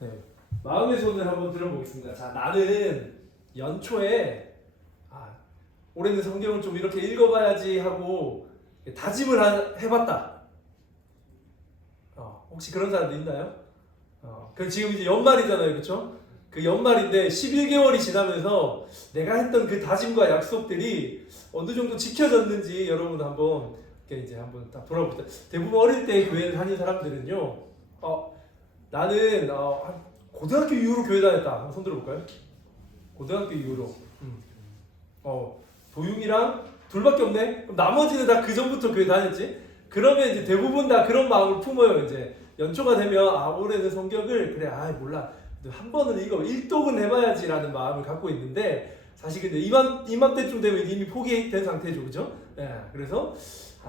네. 마음의 손을 한번 들어보겠습니다. 자, 나는 연초에 올해는 성경을 좀 이렇게 읽어봐야지 하고 다짐을 해봤다. 혹시 그런 사람도 있나요? 그 지금 이제 연말이잖아요, 그렇죠? 그 연말인데 11개월이 지나면서 내가 했던 그 다짐과 약속들이 어느 정도 지켜졌는지 여러분 한번 이제 한번 딱 돌아봅시다. 대부분 어릴 때 교회를 다닌 사람들은요, 나는 한 고등학교 이후로 교회 다녔다. 한번 손 들어볼까요? 고등학교 이후로. 도윤이랑 둘밖에 없네. 그럼 나머지는 다 그 전부터 교회 다녔지. 그러면 이제 대부분 다 그런 마음을 품어요. 이제 연초가 되면 올해는 성경을 그래 몰라 한 번은 이거 일독은 해봐야지라는 마음을 갖고 있는데 사실 근데 이맘때쯤 되면 이미 포기된 상태죠, 그죠? 예, 그래서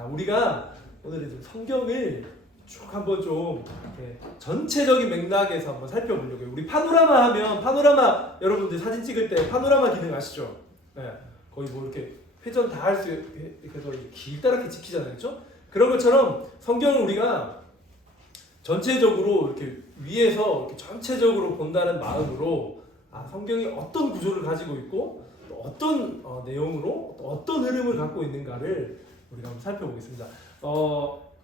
우리가 오늘은 좀 성경을 쭉 한번 좀 이렇게 전체적인 맥락에서 한번 살펴보려고요. 우리 파노라마 하면 파노라마 여러분들 사진 찍을 때 파노라마 기능 아시죠? 예, 거의 뭐 이렇게 회전 다 할 수 이렇게 길다랗게 찍히잖아요, 그렇죠? 그런 것처럼 성경을 우리가 전체적으로 이렇게 위에서 이렇게 전체적으로 본다는 마음으로 성경이 어떤 구조를 가지고 있고 또 어떤 내용으로 또 어떤 흐름을 갖고 있는가를 우리가 한번 살펴보겠습니다.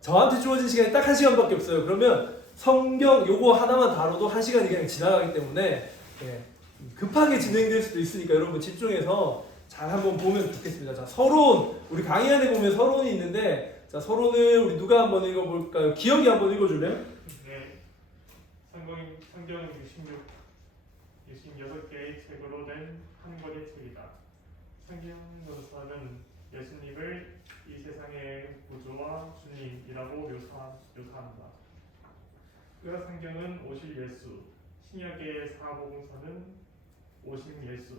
저한테 주어진 시간이 딱 1시간밖에 없어요. 그러면 성경 요거 하나만 다뤄도 1시간이 그냥 지나가기 때문에 급하게 진행될 수도 있으니까 여러분 집중해서 잘 한번 보면 좋겠습니다. 자, 서론 우리 강의 안에 보면 서론이 있는데 자, 서론을 우리 누가 한번 읽어볼까요? 기억이 한번 읽어줄래요? 네. 성경은 66개의 책으로 된 한 권의 책이다. 성경으로서는 예수님을 이 세상의 구주와 주님이라고 묘사한다. 그 성경은 오실 예수, 신약의 사복음서는 오신 예수,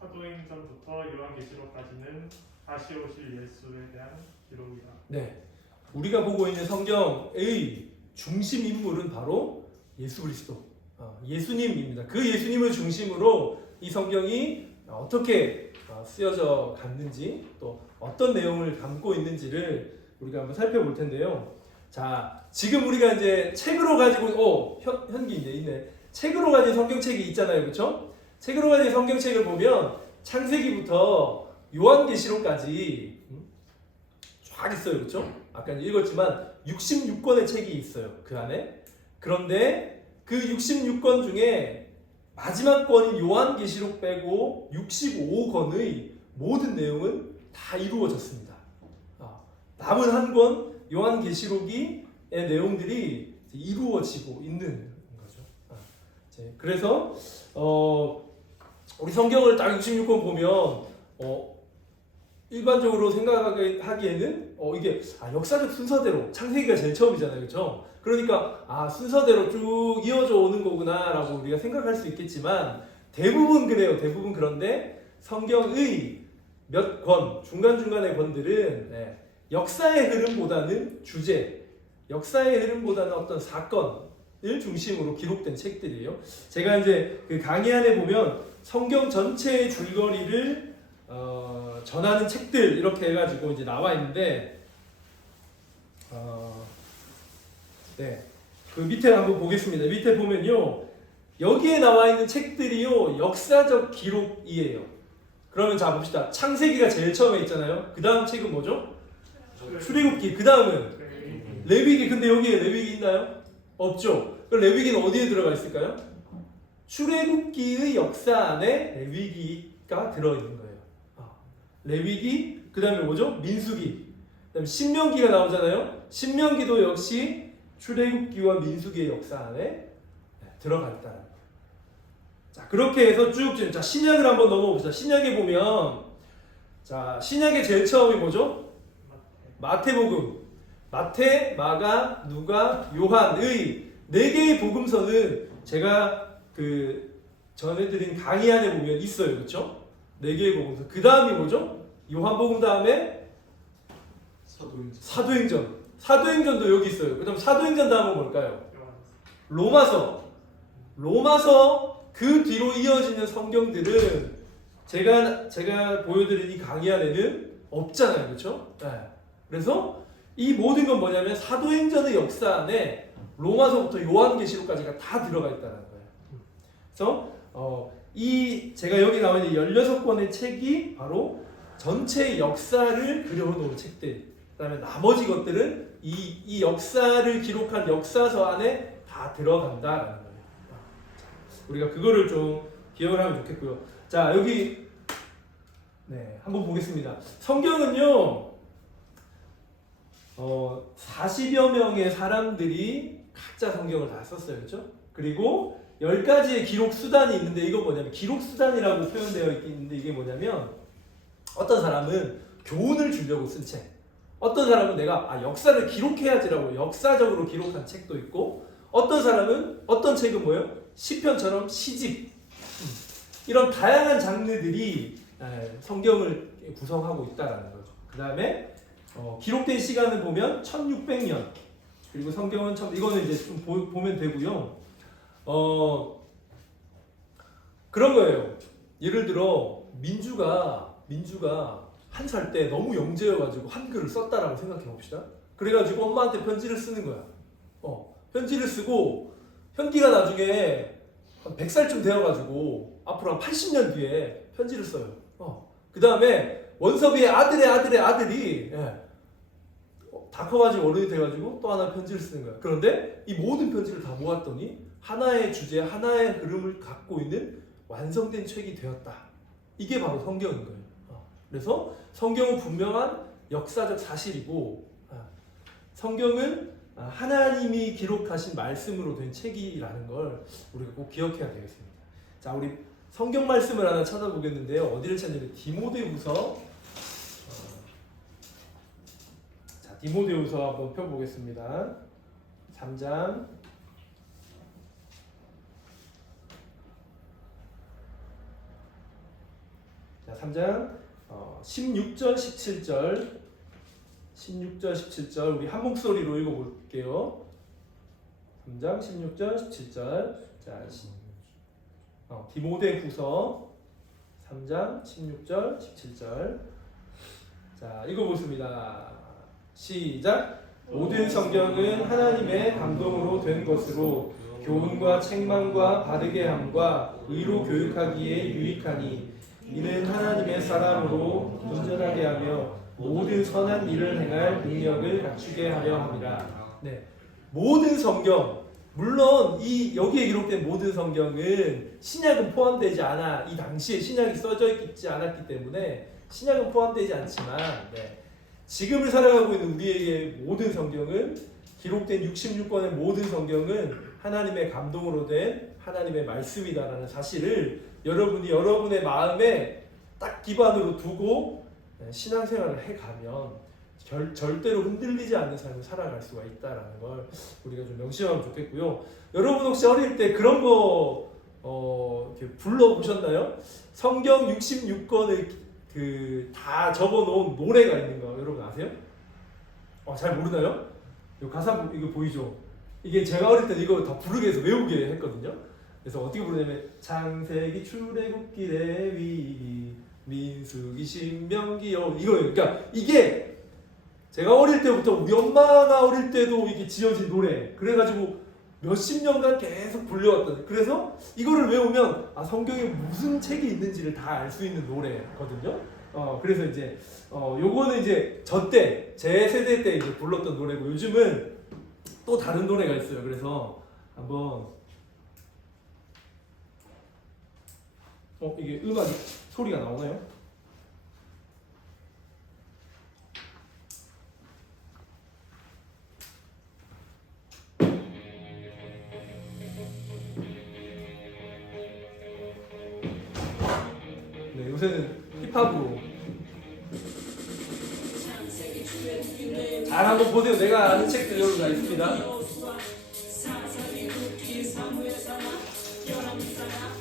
사도행전부터 요한계시록까지는 다시 오실 예수에 대한 기록이다. 네, 우리가 보고 있는 성경의 중심 인물은 바로 예수 그리스도, 예수님입니다. 그 예수님을 중심으로 이 성경이 어떻게 쓰여져 갔는지 또 어떤 내용을 담고 있는지를 우리가 한번 살펴볼 텐데요. 자, 지금 우리가 이제 책으로 가지고 현기 있네. 책으로 가진 성경책이 있잖아요, 그렇죠? 책으로 가진 성경책을 보면 창세기부터 요한계시록까지 쫙 있어요, 그렇죠? 아까 읽었지만 66권의 책이 있어요, 그 안에. 그런데 그 66권 중에 마지막 권인 요한계시록 빼고 65권의 모든 내용은 다 이루어졌습니다. 남은 한 권 요한계시록의 내용들이 이루어지고 있는 거죠. 그래서 우리 성경을 딱 66권 보면 일반적으로 생각하기에는 이게 역사적 순서대로 창세기가 제일 처음이잖아요, 그렇죠? 그러니까 순서대로 쭉 이어져 오는 거구나라고 우리가 생각할 수 있겠지만 대부분 그래요. 대부분 그런데 성경의 몇 권, 중간중간의 권들은 역사의 흐름보다는 주제, 역사의 흐름보다는 어떤 사건을 중심으로 기록된 책들이에요. 제가 이제 그 강의 안에 보면 성경 전체의 줄거리를 전하는 책들 이렇게 해가지고 이제 나와 있는데 그 밑에 한번 보겠습니다. 밑에 보면요, 여기에 나와 있는 책들이요 역사적 기록이에요. 그러면 자 봅시다. 창세기가 제일 처음에 있잖아요. 그 다음 책은 뭐죠? 출애굽기. 그 다음은 레위기. 근데 여기에 레위기 있나요? 없죠. 그럼 레위기는 어디에 들어가 있을까요? 출애굽기의 역사 안에 레위기가 들어있는 거예요. 레위기, 그 다음에 뭐죠? 민수기, 그 다음에 신명기가 나오잖아요. 신명기도 역시 출애굽기와 민수기의 역사 안에 들어가 있다는 거예요. 자, 그렇게 해서 쭉 자, 신약을 한번 넘어봅시다. 신약에 보면 자, 신약의 제일 처음이 뭐죠? 마태복음. 마태, 마가, 누가, 요한의 4개의 복음서는 제가 전해드린 강의 안에 보면 있어요, 그렇죠? 4개의 복음서. 그 다음이 뭐죠? 요한복음 다음에 사도행전. 사도행전도 여기 있어요. 그 다음 사도행전 다음은 뭘까요? 로마서. 그 뒤로 이어지는 성경들은 제가 보여드린 이 강의 안에는 없잖아요, 그렇죠? 그래서 이 모든 건 뭐냐면 사도행전의 역사 안에 로마서부터 요한계시록까지가 다 들어가 있다는 거예요. 그래서 이 제가 여기 나와 있는 16권의 책이 바로 전체 역사를 그려놓은 책들. 그다음에 나머지 것들은 이 역사를 기록한 역사서 안에 다 들어간다라는 거예요. 우리가 그거를 좀 기억을 하면 좋겠고요. 자, 여기 네, 한번 보겠습니다. 성경은요, 40여 명의 사람들이 각자 성경을 다 썼어요. 그렇죠? 그리고 10가지의 기록 수단이 있는데, 이거 뭐냐면 기록 수단이라고 표현되어 있는데, 이게 뭐냐면 어떤 사람은 교훈을 주려고 쓴 책, 어떤 사람은 내가 역사를 기록해야지라고 역사적으로 기록한 책도 있고, 어떤 사람은 어떤 책은 뭐예요? 시편처럼 시집, 이런 다양한 장르들이 성경을 구성하고 있다라는 거죠. 그 다음에 기록된 시간을 보면 1600년, 그리고 성경은 이거는 이제 좀 보면 되고요. 그런 거예요. 예를 들어 민주가 한 살 때 너무 영재여가지고 한글을 썼다라고 생각해 봅시다. 그래가지고 엄마한테 편지를 쓰는 거야. 편지를 쓰고 현기가 나중에 한 100살쯤 되어가지고 앞으로 한 80년 뒤에 편지를 써요. 그 다음에 원섭이의 아들의 아들이 다 커가지고 어른이 돼가지고 또 하나 편지를 쓰는 거야. 그런데 이 모든 편지를 다 모았더니 하나의 주제, 하나의 흐름을 갖고 있는 완성된 책이 되었다. 이게 바로 성경인 거예요. 그래서 성경은 분명한 역사적 사실이고, 성경은 하나님이 기록하신 말씀으로 된 책이라는 걸 우리가 꼭 기억해야 되겠습니다. 자, 우리 성경 말씀을 하나 찾아보겠는데요. 어디를 찾냐면 디모데후서. 자, 디모데후서 한번 펴보겠습니다. 3장. 자, 3장 16절 17절 16절 17절 우리 한 목소리로 읽어볼게요. 3장 16절 17절. 자, 디모데후서 3장 16절 17절. 자, 읽어보겠습니다. 시작. 모든 성경은 하나님의 감동으로 된 것으로 교훈과 책망과 바르게 함과 의로 교육하기에 유익하니 이는 하나님의 사람으로 온전하게 하며 모든 선한 일을 행할 능력을 갖추게 하려 함이라. 네, 모든 성경, 물론 여기에 기록된 모든 성경은 신약은 포함되지 않아. 이 당시에 신약이 써져 있지 않았기 때문에 신약은 포함되지 않지만, 지금을 살아가고 있는 우리에게 모든 성경은, 기록된 66권의 모든 성경은 하나님의 감동으로 된 하나님의 말씀이다라는 사실을 여러분이 여러분의 마음에 딱 기반으로 두고 신앙생활을 해가면 절대로 흔들리지 않는 삶을 살아갈 수가 있다라는 걸 우리가 좀 명심하면 좋겠고요. 여러분 혹시 어릴 때 그런 거 이렇게 불러보셨나요? 성경 66권을 다 적어놓은 노래가 있는 거 여러분 아세요? 잘 모르나요? 이 가사 이거 보이죠? 이게 제가 어릴 때 이거 다 부르게 해서 외우게 했거든요. 그래서 어떻게 부르냐면 창세기, 출애굽기, 레위기, 민수기, 신명기, 이거예요. 그러니까 이게 제가 어릴 때부터 우리 엄마가 어릴 때도 이게 지어진 노래. 그래가지고 몇십 년간 계속 불려왔던. 그래서 이거를 외우면 성경에 무슨 책이 있는지를 다 알 수 있는 노래거든요. 그래서 이제 요거는 이제 저 때, 제 세대 때 이제 불렀던 노래고, 요즘은 또 다른 노래가 있어요. 그래서 한번 이게 음악 소리가 나오나요? 네, 요새는 힙합으로. 잘 한번 보세요. 내가 아는 책들 여러분 다 있습니다.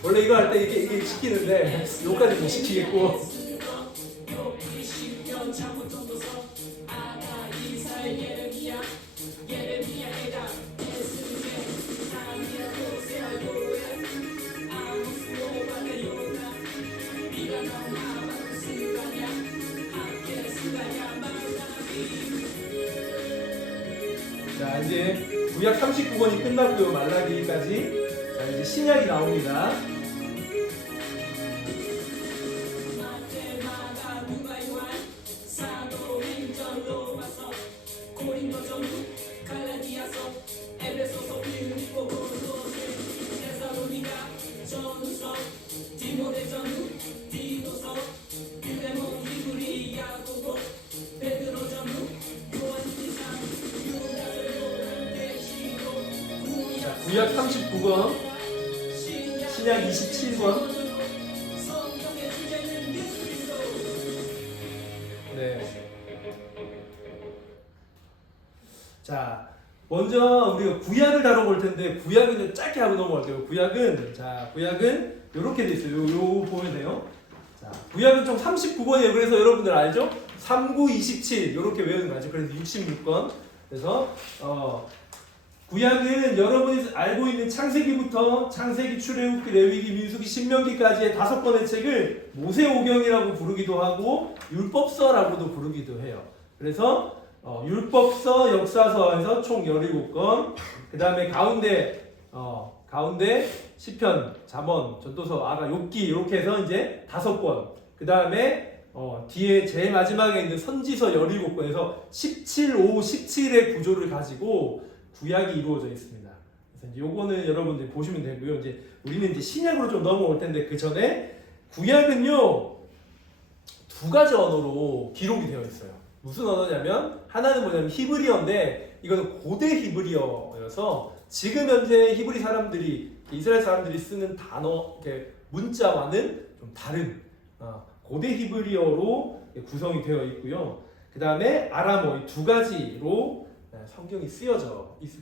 원래 이거 할 때 이게 시키는데 요까지 못 시키겠고. 자, 이제 구약 39권이 끝났고요. 말라기까지. 자, 이제 신약이 나옵니다. 구약 39권, 신약 27권. 네. 자, 먼저 우리가 구약을 다뤄볼 텐데 구약은 좀 짧게 하고 넘어갈게요. 구약은 이렇게 돼 있어요. 요 보면 돼요. 자, 구약은 총 39권이에요. 그래서 여러분들 알죠? 39, 27 이렇게 외우는 거죠. 그래서 66권. 그래서 구약은 여러분이 알고 있는 창세기부터 창세기, 출애굽기, 레위기, 민수기, 신명기까지의 5권의 책을 모세오경이라고 부르기도 하고 율법서라고도 부르기도 해요. 그래서 율법서, 역사서에서 총 17권, 그 다음에 가운데 시편, 잠언, 전도서, 아가, 욥기 이렇게 해서 이제 5권, 그 다음에 뒤에 제일 마지막에 있는 선지서 17권에서 17, 5, 17의 구조를 가지고 구약이 이루어져 있습니다. 그래서 요거는 여러분들 보시면 되고요. 이제 우리는 이제 신약으로 좀 넘어올 텐데 그 전에 구약은요 2가지 언어로 기록이 되어 있어요. 무슨 언어냐면 하나는 뭐냐면 히브리어인데 이거는 고대 히브리어여서 지금 현재 히브리 사람들이 이스라엘 사람들이 쓰는 단어 문자와는 좀 다른 고대 히브리어로 구성이 되어 있고요. 그 다음에 아람어 이 2가지로 성경이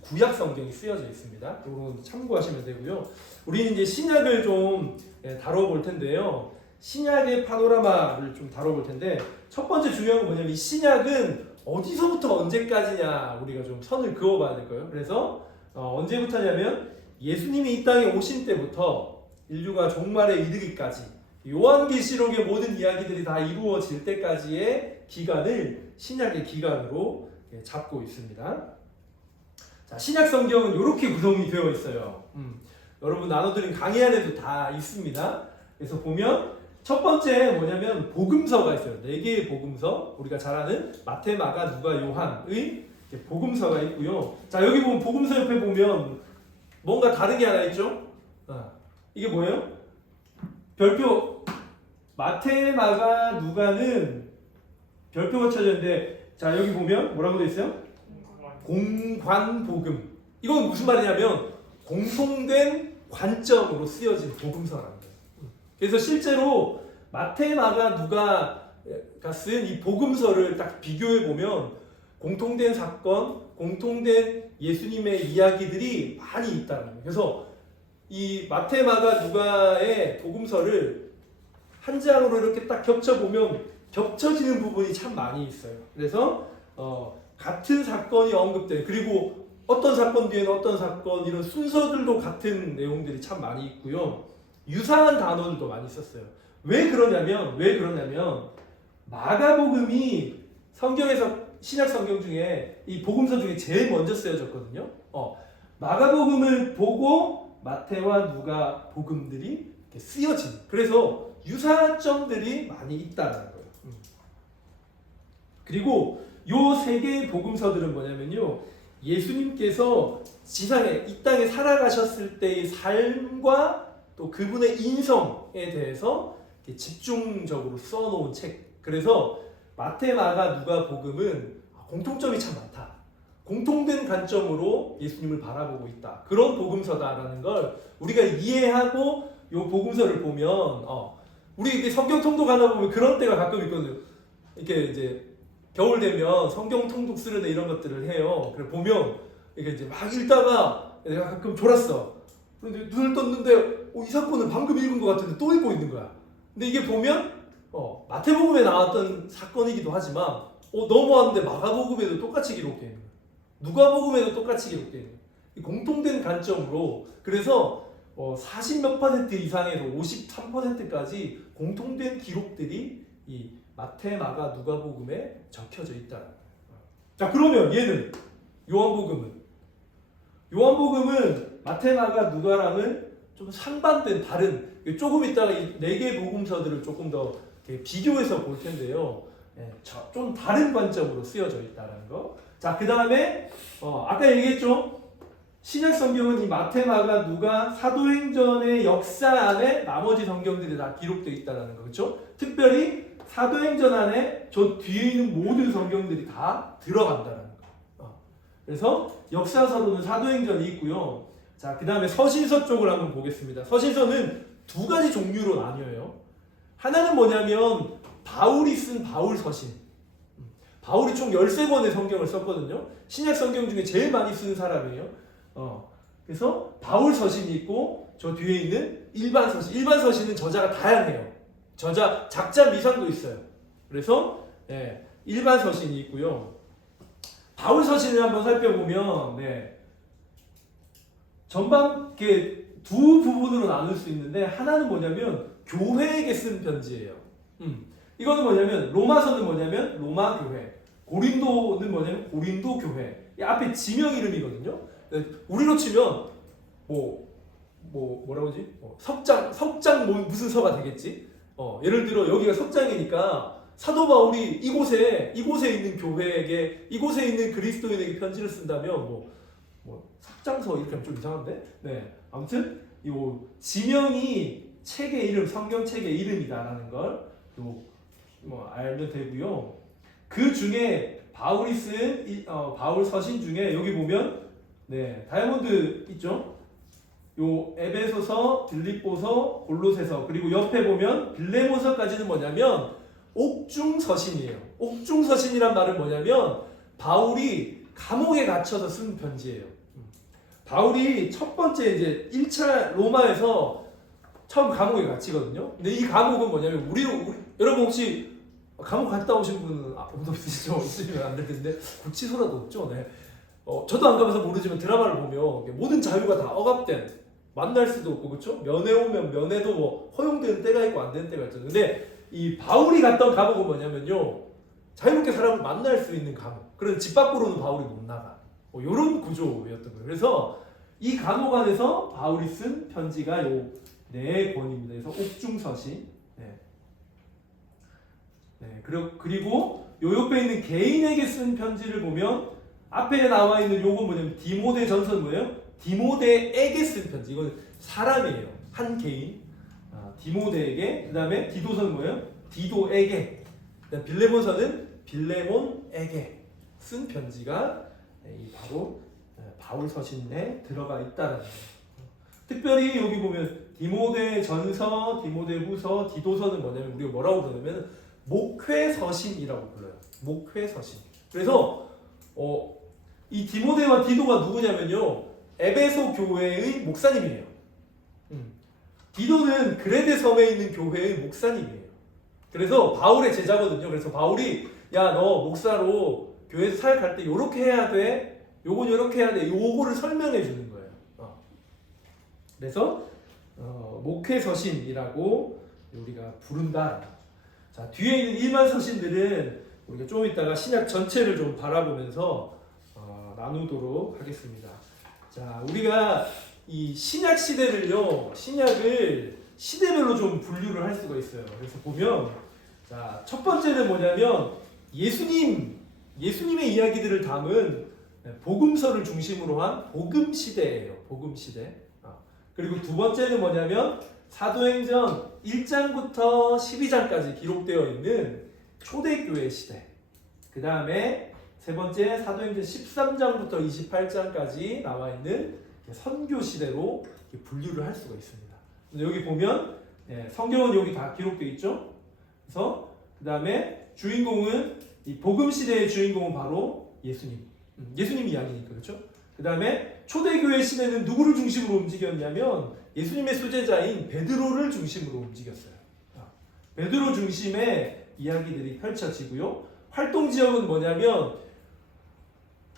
구약 성경이 쓰여져 있습니다. 이건 참고하시면 되고요. 우리는 이제 신약을 좀 다뤄볼 텐데요. 신약의 파노라마를 좀 다뤄볼 텐데 첫 번째 중요한 건 뭐냐면 이 신약은 어디서부터 언제까지냐 우리가 좀 선을 그어봐야 될 거예요. 그래서 언제부터냐면 예수님이 이 땅에 오신 때부터 인류가 종말에 이르기까지 요한계시록의 모든 이야기들이 다 이루어질 때까지의 기간을 신약의 기간으로 잡고 있습니다. 자, 신약 성경은 이렇게 구성이 되어 있어요. 여러분 나눠드린 강의 안에도 다 있습니다. 그래서 보면 첫 번째 뭐냐면 복음서가 있어요. 4개의 복음서, 우리가 잘 아는 마태, 마가, 누가, 요한의 복음서가 있고요. 자, 여기 보면 복음서 옆에 보면 뭔가 다른 게 하나 있죠? 이게 뭐예요? 별표 마태, 마가, 누가는 별표가 쳐져 있는데 자, 여기 보면 뭐라고 되어 있어요? 공관복음. 이건 무슨 말이냐면 공통된 관점으로 쓰여진 복음서라는 거예요. 그래서 실제로 마태, 마가, 누가가 쓴 이 복음서를 딱 비교해 보면 공통된 사건, 공통된 예수님의 이야기들이 많이 있다는 거예요. 그래서 이 마태, 마가, 누가의 복음서를 한 장으로 이렇게 딱 겹쳐보면 겹쳐지는 부분이 참 많이 있어요. 그래서 같은 사건이 언급돼요. 그리고 어떤 사건 뒤에는 어떤 사건 이런 순서들도 같은 내용들이 참 많이 있고요. 유사한 단어들도 많이 썼어요. 왜 그러냐면 마가복음이 성경에서 신약 성경 중에 이 복음서 중에 제일 먼저 쓰여졌거든요. 마가복음을 보고 마태와 누가 복음들이 이렇게 쓰여진. 그래서 유사점들이 많이 있다는 거예요. 그리고 요 3개의 복음서들은 뭐냐면요. 예수님께서 지상에 이 땅에 살아가셨을 때의 삶과 또 그분의 인성에 대해서 집중적으로 써놓은 책. 그래서 마태, 마가, 누가 복음은 공통점이 참 많다. 공통된 관점으로 예수님을 바라보고 있다. 그런 복음서다라는 걸 우리가 이해하고 요 복음서를 보면 우리 이게 성경 통독하다 보면 그런 때가 가끔 있거든요. 이렇게 이제 겨울 되면 성경 통독 수련회 이런 것들을 해요. 그래 보면 이게 이제 막 읽다가 내가 가끔 졸았어. 그런데 눈을 떴는데 이 사건은 방금 읽은 것 같은데 또 읽고 있는 거야. 근데 이게 보면 마태복음에 나왔던 사건이기도 하지만 넘어왔는데 마가복음에도 똑같이 기록되어 있는 거야. 누가복음에도 똑같이 기록되어 있는 거야. 공통된 관점으로 그래서 40몇 % 이상에서 53%까지 공통된 기록들이 이 마태, 마가, 누가복음에 적혀져 있다. 자, 그러면 얘는 요한복음은 요한복음은 마태, 마가, 누가랑은 좀 상반된 다른 조금 있다가 이 4개 복음서들을 조금 더 이렇게 비교해서 볼 텐데요. 좀 다른 관점으로 쓰여져 있다는 거. 자, 그 다음에 아까 얘기했죠. 신약 성경은 이 마태, 마가, 누가, 사도행전의 역사 안에 나머지 성경들이 다 기록되어 있다는 거, 그렇죠? 특별히 사도행전 안에 저 뒤에 있는 모든 성경들이 다 들어간다는 거. 그래서 역사서로는 사도행전이 있고요. 자, 그 다음에 서신서 쪽을 한번 보겠습니다. 서신서는 2가지 종류로 나뉘어요. 하나는 뭐냐면 바울이 쓴 바울 서신. 바울이 총 13권의 성경을 썼거든요. 신약 성경 중에 제일 많이 쓴 사람이에요. 그래서 바울 서신이 있고 저 뒤에 있는 일반 서신. 일반 서신은 저자가 다양해요. 저자 작자 미상도 있어요. 그래서 일반 서신이 있고요. 바울 서신을 한번 살펴보면 전반 이렇게 2 부분으로 나눌 수 있는데 하나는 뭐냐면 교회에게 쓴 편지예요. 이거는 뭐냐면 로마서는 뭐냐면 로마 교회, 고린도는 뭐냐면 고린도 교회. 이 앞에 지명 이름이거든요. 우리로 치면 뭐라고 하지? 석장 무슨 서가 되겠지? 예를 들어 여기가 석장이니까 사도 바울이 이곳에 있는 교회에게 이곳에 있는 그리스도인에게 편지를 쓴다면 석장서 이렇게 하면 좀 이상한데? 아무튼 이 지명이 책의 이름, 성경 책의 이름이다라는 걸 알면 되고요. 그 중에 바울이 쓴 바울 서신 중에 여기 보면 다이아몬드 있죠? 요 에베소서, 빌립보서, 골로새서 그리고 옆에 보면 빌레몬서까지는 뭐냐면 옥중서신이에요. 옥중서신이란 말은 뭐냐면 바울이 감옥에 갇혀서 쓴 편지예요. 바울이 첫 번째 이제 1차 로마에서 처음 감옥에 갇히거든요. 근데 이 감옥은 뭐냐면 여러분 혹시 감옥 갔다 오신 분은 아무도 없으시죠? 있으시면 안 될 텐데 구치소라도 없죠. 저도 안 가봐서 모르지만 드라마를 보면 모든 자유가 다 억압된 만날 수도 없고 그렇죠? 면회 오면 면회도 허용되는 때가 있고 안 되는 때가 있잖아요. 근데 이 바울이 갔던 감옥은 뭐냐면요 자유롭게 사람을 만날 수 있는 감옥. 그래서 집 밖으로는 바울이 못 나가. 이런 구조였던 거예요. 그래서 이 감옥 안에서 바울이 쓴 편지가 요 4권입니다. 그래서 옥중서신. 그리고 요 옆에 있는 개인에게 쓴 편지를 보면 앞에 나와 있는 요건 뭐냐면 디모데 전서는 뭐예요? 디모데에게 쓴 편지. 이건 사람이에요. 한 개인. 디모데에게. 그 다음에 디도서는 뭐예요? 디도에게. 그다음 빌레몬서는 빌레몬에게 쓴 편지가 바로 바울 서신에 들어가 있다는 거예요. 특별히 여기 보면 디모데 전서, 디모데 후서, 디도서는 뭐냐면 우리가 뭐라고 부르냐면 목회 서신이라고 불러요. 목회 서신. 그래서 이 디모데와 디도가 누구냐면요 에베소 교회의 목사님이에요. 디도는 그레데 섬에 있는 교회의 목사님이에요. 그래서 바울의 제자거든요. 그래서 바울이 야 너 목사로 교회에서 사역할 때 요렇게 해야 돼. 요건 요렇게 해야 돼. 요거를 설명해 주는 거예요. 그래서 목회 서신이라고 우리가 부른다. 자, 뒤에 있는 일반 서신들은 우리가 좀 이따가 신약 전체를 좀 바라보면서 나누도록 하겠습니다. 자, 우리가 이 신약 시대를요, 신약을 시대별로 좀 분류를 할 수가 있어요. 그래서 보면, 자, 첫 번째는 뭐냐면 예수님의 이야기들을 담은 복음서를 중심으로 한 복음 시대예요. 복음 시대. 그리고 두 번째는 뭐냐면 사도행전 1장부터 12장까지 기록되어 있는 초대교회 시대. 그 다음에 세 번째 사도행전 13장부터 28장까지 나와 있는 선교 시대로 분류를 할 수가 있습니다. 여기 보면 성경은 여기 다 기록되어 있죠. 그래서 그 다음에 주인공은 이 복음 시대의 주인공은 바로 예수님 이야기니까 그렇죠. 그 다음에 초대교회 시대는 누구를 중심으로 움직였냐면 예수님의 수제자인 베드로를 중심으로 움직였어요. 베드로 중심의 이야기들이 펼쳐지고요. 활동 지역은 뭐냐면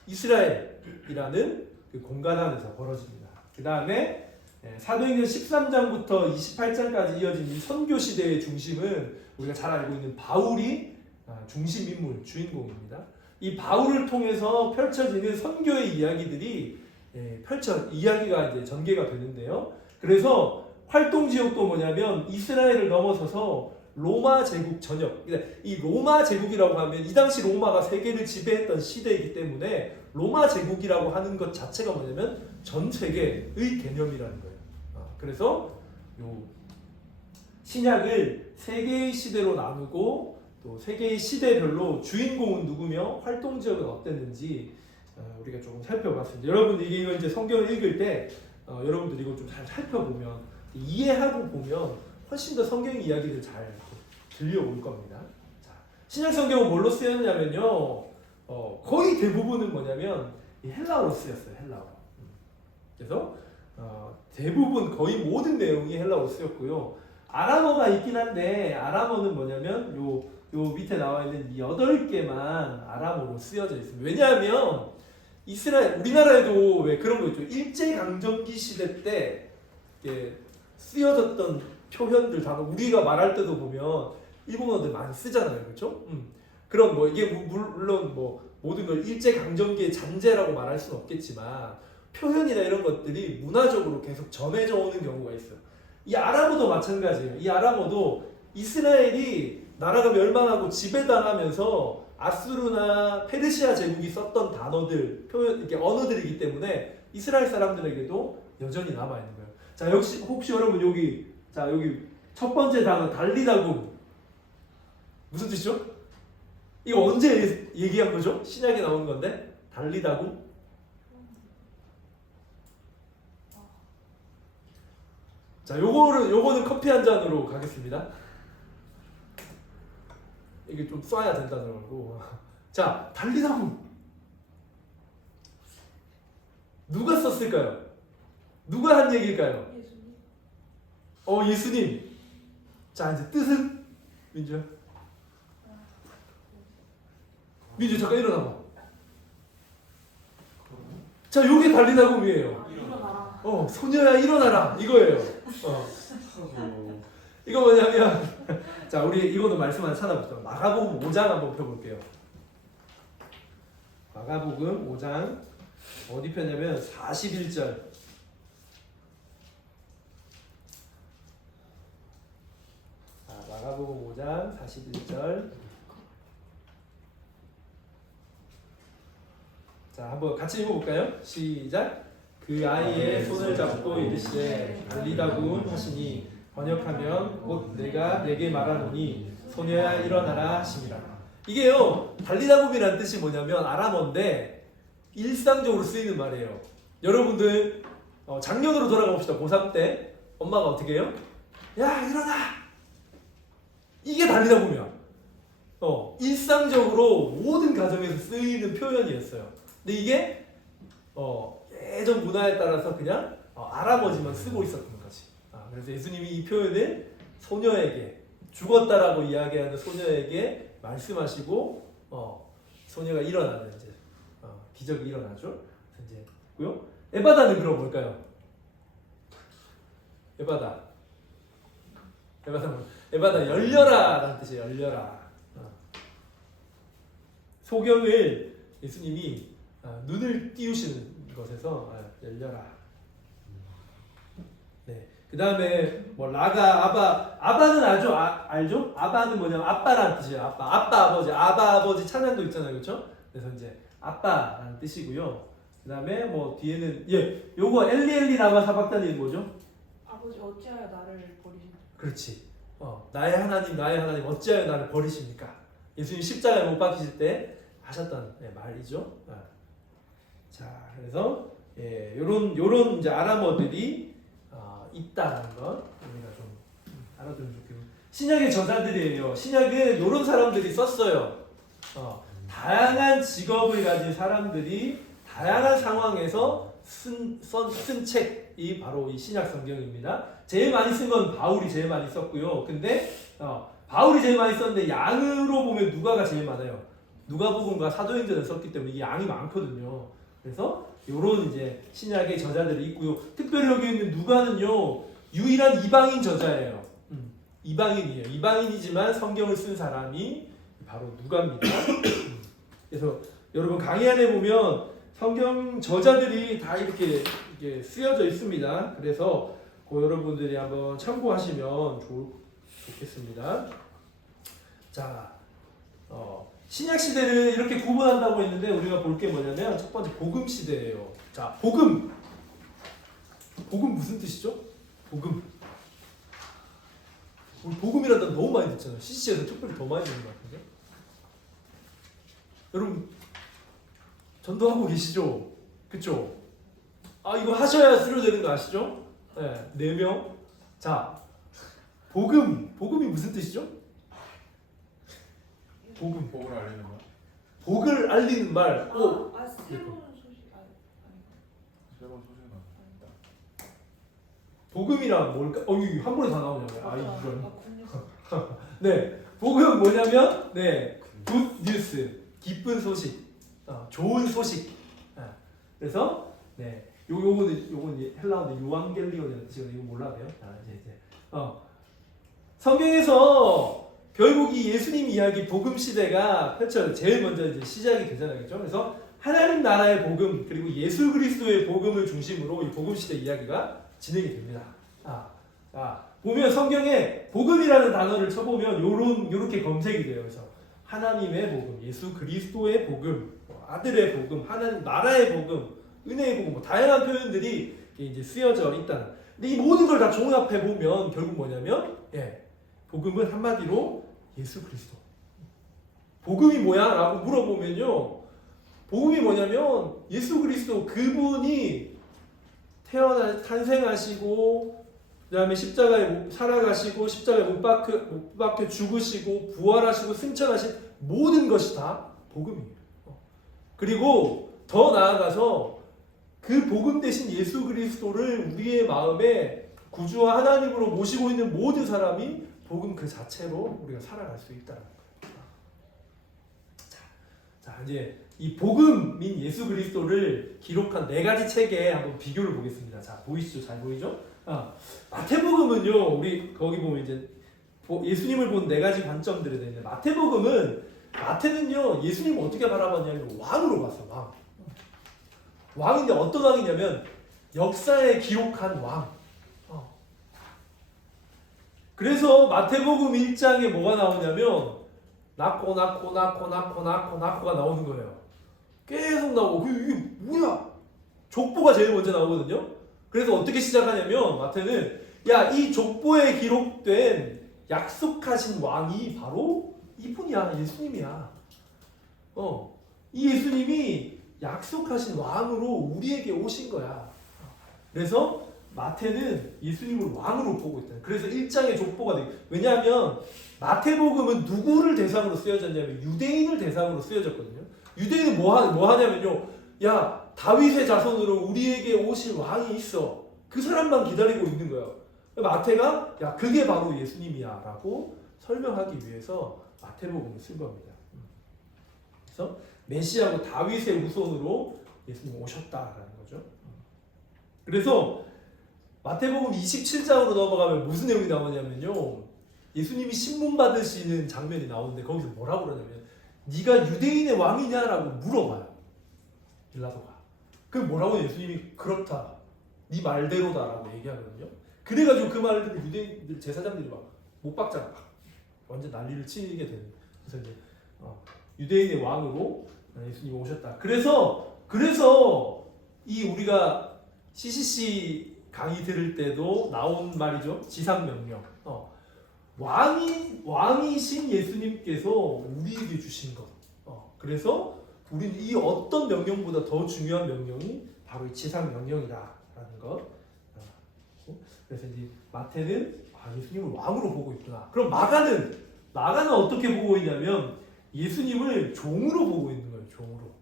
이스라엘이라는 그 공간 안에서 벌어집니다. 그 다음에 사도행전 13장부터 28장까지 이어진 이 선교 시대의 중심은 우리가 잘 알고 있는 바울이 중심 인물, 주인공입니다. 이 바울을 통해서 펼쳐지는 선교의 이야기들이 펼쳐 이야기가 이제 전개가 되는데요. 그래서 활동 지역도 뭐냐면 이스라엘을 넘어서서 로마 제국 전역. 이 로마 제국이라고 하면 이 당시 로마가 세계를 지배했던 시대이기 때문에 로마 제국이라고 하는 것 자체가 뭐냐면 전 세계의 개념이라는 거예요. 그래서 요 신약을 세 개의 시대로 나누고 또 세 개의 시대별로 주인공은 누구며 활동 지역은 어땠는지 우리가 조금 살펴봤습니다. 여러분들 이거 이제 성경을 읽을 때 여러분들 이거 좀 잘 살펴보면 이해하고 보면 훨씬 더 성경 이야기를 잘 들려올 겁니다. 자, 신약 성경은 뭘로 쓰였냐면요, 거의 대부분은 뭐냐면 이 헬라어로 쓰였어요. 헬라어. 그래서 대부분 거의 모든 내용이 헬라어로 쓰였고요. 아람어가 있긴 한데 아람어는 뭐냐면 요 밑에 나와 있는 이 8개만 아람어로 쓰여져 있습니다. 왜냐하면 이스라엘 우리나라에도 왜 그런 거 있죠. 일제 강점기 시대 때 쓰여졌던 표현들 단어 우리가 말할 때도 보면 일본어들 많이 쓰잖아요, 그렇죠? 그럼 뭐 이게 물론 뭐 모든 걸 일제 강점기의 잔재라고 말할 수는 없겠지만 표현이나 이런 것들이 문화적으로 계속 전해져 오는 경우가 있어요. 이 아람어도 마찬가지예요. 이 아람어도 이스라엘이 나라가 멸망하고 지배당하면서 아수르나 페르시아 제국이 썼던 단어들, 표현, 이렇게 언어들이기 때문에 이스라엘 사람들에게도 여전히 남아 있는 거예요. 자, 혹시 여러분 여기 첫 번째 단어 달리다굼 무슨 뜻이죠? 이거 언제 얘기한 거죠? 신약에 나오는 건데 달리다굼. 자, 요거는 커피 한 잔으로 가겠습니다. 이게 좀 써야 된다는 거고. 자, 달리다굼 누가 썼을까요? 누가 한 얘기일까요? 예수님. 예수님. 자, 이제 뜻은 민주야. 민주 잠깐 일어나봐. 자, 요게 달리다굼이에요. 일어나라. 소녀야 일어나라 이거예요. 이거 뭐냐면 자, 우리 이거는 말씀 하나 찾아봅시다. 마가복음 5장 한번 펴볼게요. 마가복음 5장 어디 펴냐면 41절. 마가복음 5장 41절. 자, 한번 같이 읽어볼까요? 시작. 그 아이의 손을 잡고 이르시되 달리다굼 하시니 번역하면 곧 내가 내게 말하노니 소녀야 일어나라 하십니다. 이게요, 달리다굼이라는 뜻이 뭐냐면 아람어인데 일상적으로 쓰이는 말이에요. 여러분들 작년으로 돌아가 봅시다. 고3 때 엄마가 어떻게 해요? 야 일어나! 이게 달리다굼이야. 일상적으로 모든 가정에서 쓰이는 표현이었어요. 근데 이게 예전 문화에 따라서 그냥 아람어지만 쓰고 있었던 거지. 그래서 예수님이 이 표현을 소녀에게 죽었다라고 이야기하는 소녀에게 말씀하시고 소녀가 일어나는 이제 기적이 일어나죠. 이제 고요. 에바다는 그럼 뭘까요? 에바다 열려라라는 뜻이에요. 열려라. 소경을 예수님이 눈을 띄우시는 것에서 열려라. 네. 그 다음에 뭐 라가 아바는 알죠? 아바는 뭐냐면 아빠라는 뜻이에요. 아빠 아버지 찬양도 있잖아요, 그렇죠? 그래서 이제 아빠라는 뜻이고요. 그 다음에 뭐 뒤에는 요거 엘리 라마 사박단이 뭐죠? 아버지 어찌하여 나를 버리십니까? 그렇지. 나의 하나님 어찌하여 나를 버리십니까? 예수님 십자가에 못 박히실 때 하셨던 말이죠. 자, 그래서 요런 이제 아람어들이 있다는 것 우리가 좀 알아두면 좋겠고, 신약의 저자들이에요. 신약은 요런 사람들이 썼어요. 다양한 직업을 가진 사람들이 다양한 상황에서 쓴 책이 바로 이 신약 성경입니다. 제일 많이 쓴 건 바울이 제일 많이 썼고요. 근데 바울이 제일 많이 썼는데 양으로 보면 누가가 제일 많아요. 누가복음과 사도행전을 썼기 때문에 이게 양이 많거든요. 그래서 요런 이제 신약의 저자들이 있고요. 특별히 여기 있는 누가는요, 유일한 이방인 저자예요. 이방인이에요. 이방인이지만 성경을 쓴 사람이 바로 누가입니다. 그래서 여러분 강의 안에 보면 성경 저자들이 다 이렇게 쓰여져 있습니다. 그래서 여러분들이 한번 참고하시면 좋겠습니다. 자, 신약 시대를 이렇게 구분한다고 했는데 우리가 볼 게 뭐냐면 첫 번째 복음 시대예요. 자, 복음 무슨 뜻이죠? 복음. 우리 복음이라는 단어 너무 많이 듣잖아요. CC에서 특별히 더 많이 듣는 것 같은데. 여러분 전도하고 계시죠? 그쵸? 아, 이거 하셔야 수료되는 거 아시죠? 네, 4명. 자, 복음이 무슨 뜻이죠? 복을 알리는 거야? 복을 알리는 말. 새로운 소식. 새로운 소식은 아니다. 복음이란 뭘까? 이거 한 번에 다 나오냐고요? 아, 이런. 군요. 네, 복음 뭐냐면 굿 뉴스, 기쁜 소식, 좋은 소식. 그래서 요거는 헬라어인데 유앙겔리온이라는 뜻이거든요. 이거 몰라도 돼요. 이제 성경에서 결국 이 예수님 이야기 복음 시대가 제일 먼저 이제 시작이 되잖아요. 그렇죠? 그래서 하나님 나라의 복음 그리고 예수 그리스도의 복음을 중심으로 이 복음 시대 이야기가 진행이 됩니다. 보면 성경에 복음이라는 단어를 쳐보면 요렇게 검색이 돼요. 그래서 하나님의 복음, 예수 그리스도의 복음, 아들의 복음, 하나님 나라의 복음, 은혜의 복음, 다양한 표현들이 이제 쓰여져 있다는. 근데 이 모든 걸 다 종합해 보면 결국 뭐냐면, 복음은 한마디로 예수 그리스도. 복음이 뭐야?라고 물어보면요, 복음이 뭐냐면 예수 그리스도 그분이 탄생하시고, 그다음에 십자가에 살아가시고 십자가에 못 박혀 죽으시고 부활하시고 승천하신 모든 것이 다 복음이에요. 그리고 더 나아가서 그 복음 대신 예수 그리스도를 우리의 마음에 구주와 하나님으로 모시고 있는 모든 사람이 복음 그 자체로 우리가 살아갈 수 있다는 거예요. 자, 이제 이 복음인 예수 그리스도를 기록한 4가지 책에 한번 비교를 보겠습니다. 자, 보이시죠? 잘 보이죠? 마태복음은요, 우리 거기 보면 이제 예수님을 본 4가지 관점들이 되는데, 마태는요, 예수님을 어떻게 바라봤냐면 왕으로 봤어. 왕인데 어떤 왕이냐면 역사에 기록한 왕. 그래서 마태복음 1장에 뭐가 나오냐면 낳고가 나오는 거예요. 계속 나오고, 이게 뭐야? 족보가 제일 먼저 나오거든요. 그래서 어떻게 시작하냐면 마태는 이 족보에 기록된 약속하신 왕이 바로 이분이야. 예수님이야. 이 예수님이 약속하신 왕으로 우리에게 오신 거야. 그래서 마태는 예수님을 왕으로 보고 있다. 그래서 1장의 족보가 돼. 왜냐하면 마태복음은 누구를 대상으로 쓰여졌냐면 유대인을 대상으로 쓰여졌거든요. 유대인은 뭐 하냐면요, 다윗의 자손으로 우리에게 오실 왕이 있어. 그 사람만 기다리고 있는 거예요. 마태가 그게 바로 예수님이야 라고 설명하기 위해서 마태복음을 쓴 겁니다. 그래서 메시아고 다윗의 후손으로 예수님이 오셨다라는 거죠. 그래서 마태복음 27장으로 넘어가면 무슨 내용이 나오냐면요, 예수님이 신문 받으시는 장면이 나오는데 거기서 뭐라고 그러냐면 네가 유대인의 왕이냐라고 물어봐요. 빌라도가. 그 뭐라고 예수님이 그렇다, 네 말대로다라고 얘기하거든요. 그래가지고 그 말을 듣고 유대인들 제사장들이 막 못 박잖아. 완전 난리를 치게 되는. 그래서 이제 유대인의 왕으로 예수님이 오셨다. 그래서 이 우리가 CCC 강의 들을 때도 나온 말이죠. 지상명령. 왕이신 예수님께서 우리에게 주신 것. 그래서 우리는 이 어떤 명령보다 더 중요한 명령이 바로 이 지상명령이다라는 것. 그래서 이제 마태는 예수님을 왕으로 보고 있구나. 그럼 마가는 어떻게 보고 있냐면 예수님을 종으로 보고 있는 거예요. 종으로.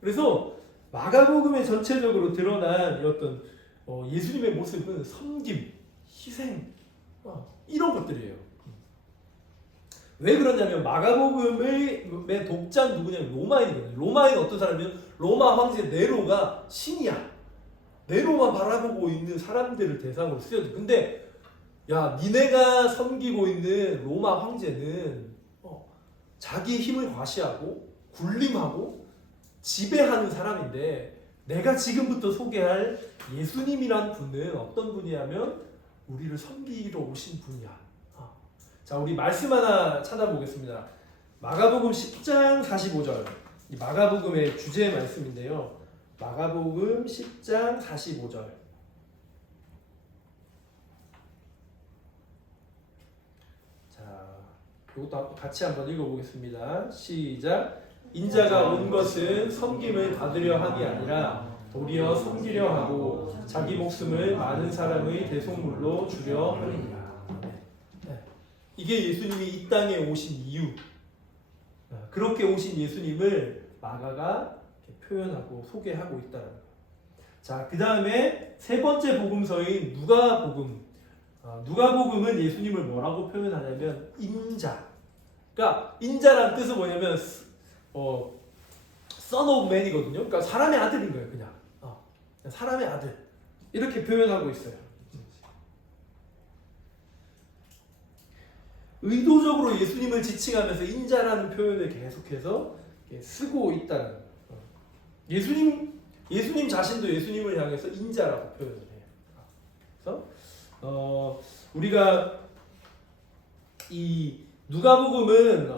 그래서 마가복음에 전체적으로 드러난 어떤 예수님의 모습은 섬김, 희생, 이런 것들이에요. 왜 그러냐면 마가복음의 독자는 누구냐면 로마인이거든요. 로마인은 어떤 사람이냐면 로마 황제 네로가 신이야. 네로만 바라보고 있는 사람들을 대상으로 쓰여져. 근데 니네가 섬기고 있는 로마 황제는 자기 힘을 과시하고 굴림하고 지배하는 사람인데 내가 지금부터 소개할 예수님이란 분은 어떤 분이냐면 우리를 섬기러 오신 분이야. 자, 우리 말씀 하나 찾아보겠습니다. 마가복음 10장 45절. 이 마가복음의 주제 말씀인데요. 마가복음 10장 45절. 자, 이것도 같이 한번 읽어보겠습니다. 시작. 인자가 온 것은 섬김을 받으려 함이 아니라 도리어 섬기려 하고 자기 목숨을 많은 사람의 대속물로 주려 함이니라. 이게 예수님이 이 땅에 오신 이유. 그렇게 오신 예수님을 마가가 이렇게 표현하고 소개하고 있다는 거예요. 자, 그 다음에 세 번째 복음서인 누가복음. 누가복음은 예수님을 뭐라고 표현하냐면 인자. 그러니까 인자란 뜻은 뭐냐면 son of man이거든요. 그러니까 사람의 아들인 거예요, 그냥. 사람의 아들 이렇게 표현하고 있어요. 의도적으로 예수님을 지칭하면서 인자라는 표현을 계속해서 쓰고 있다는 거예요. 예수님 자신도 예수님을 향해서 인자라고 표현을 해요. 그래서 우리가 이 누가복음은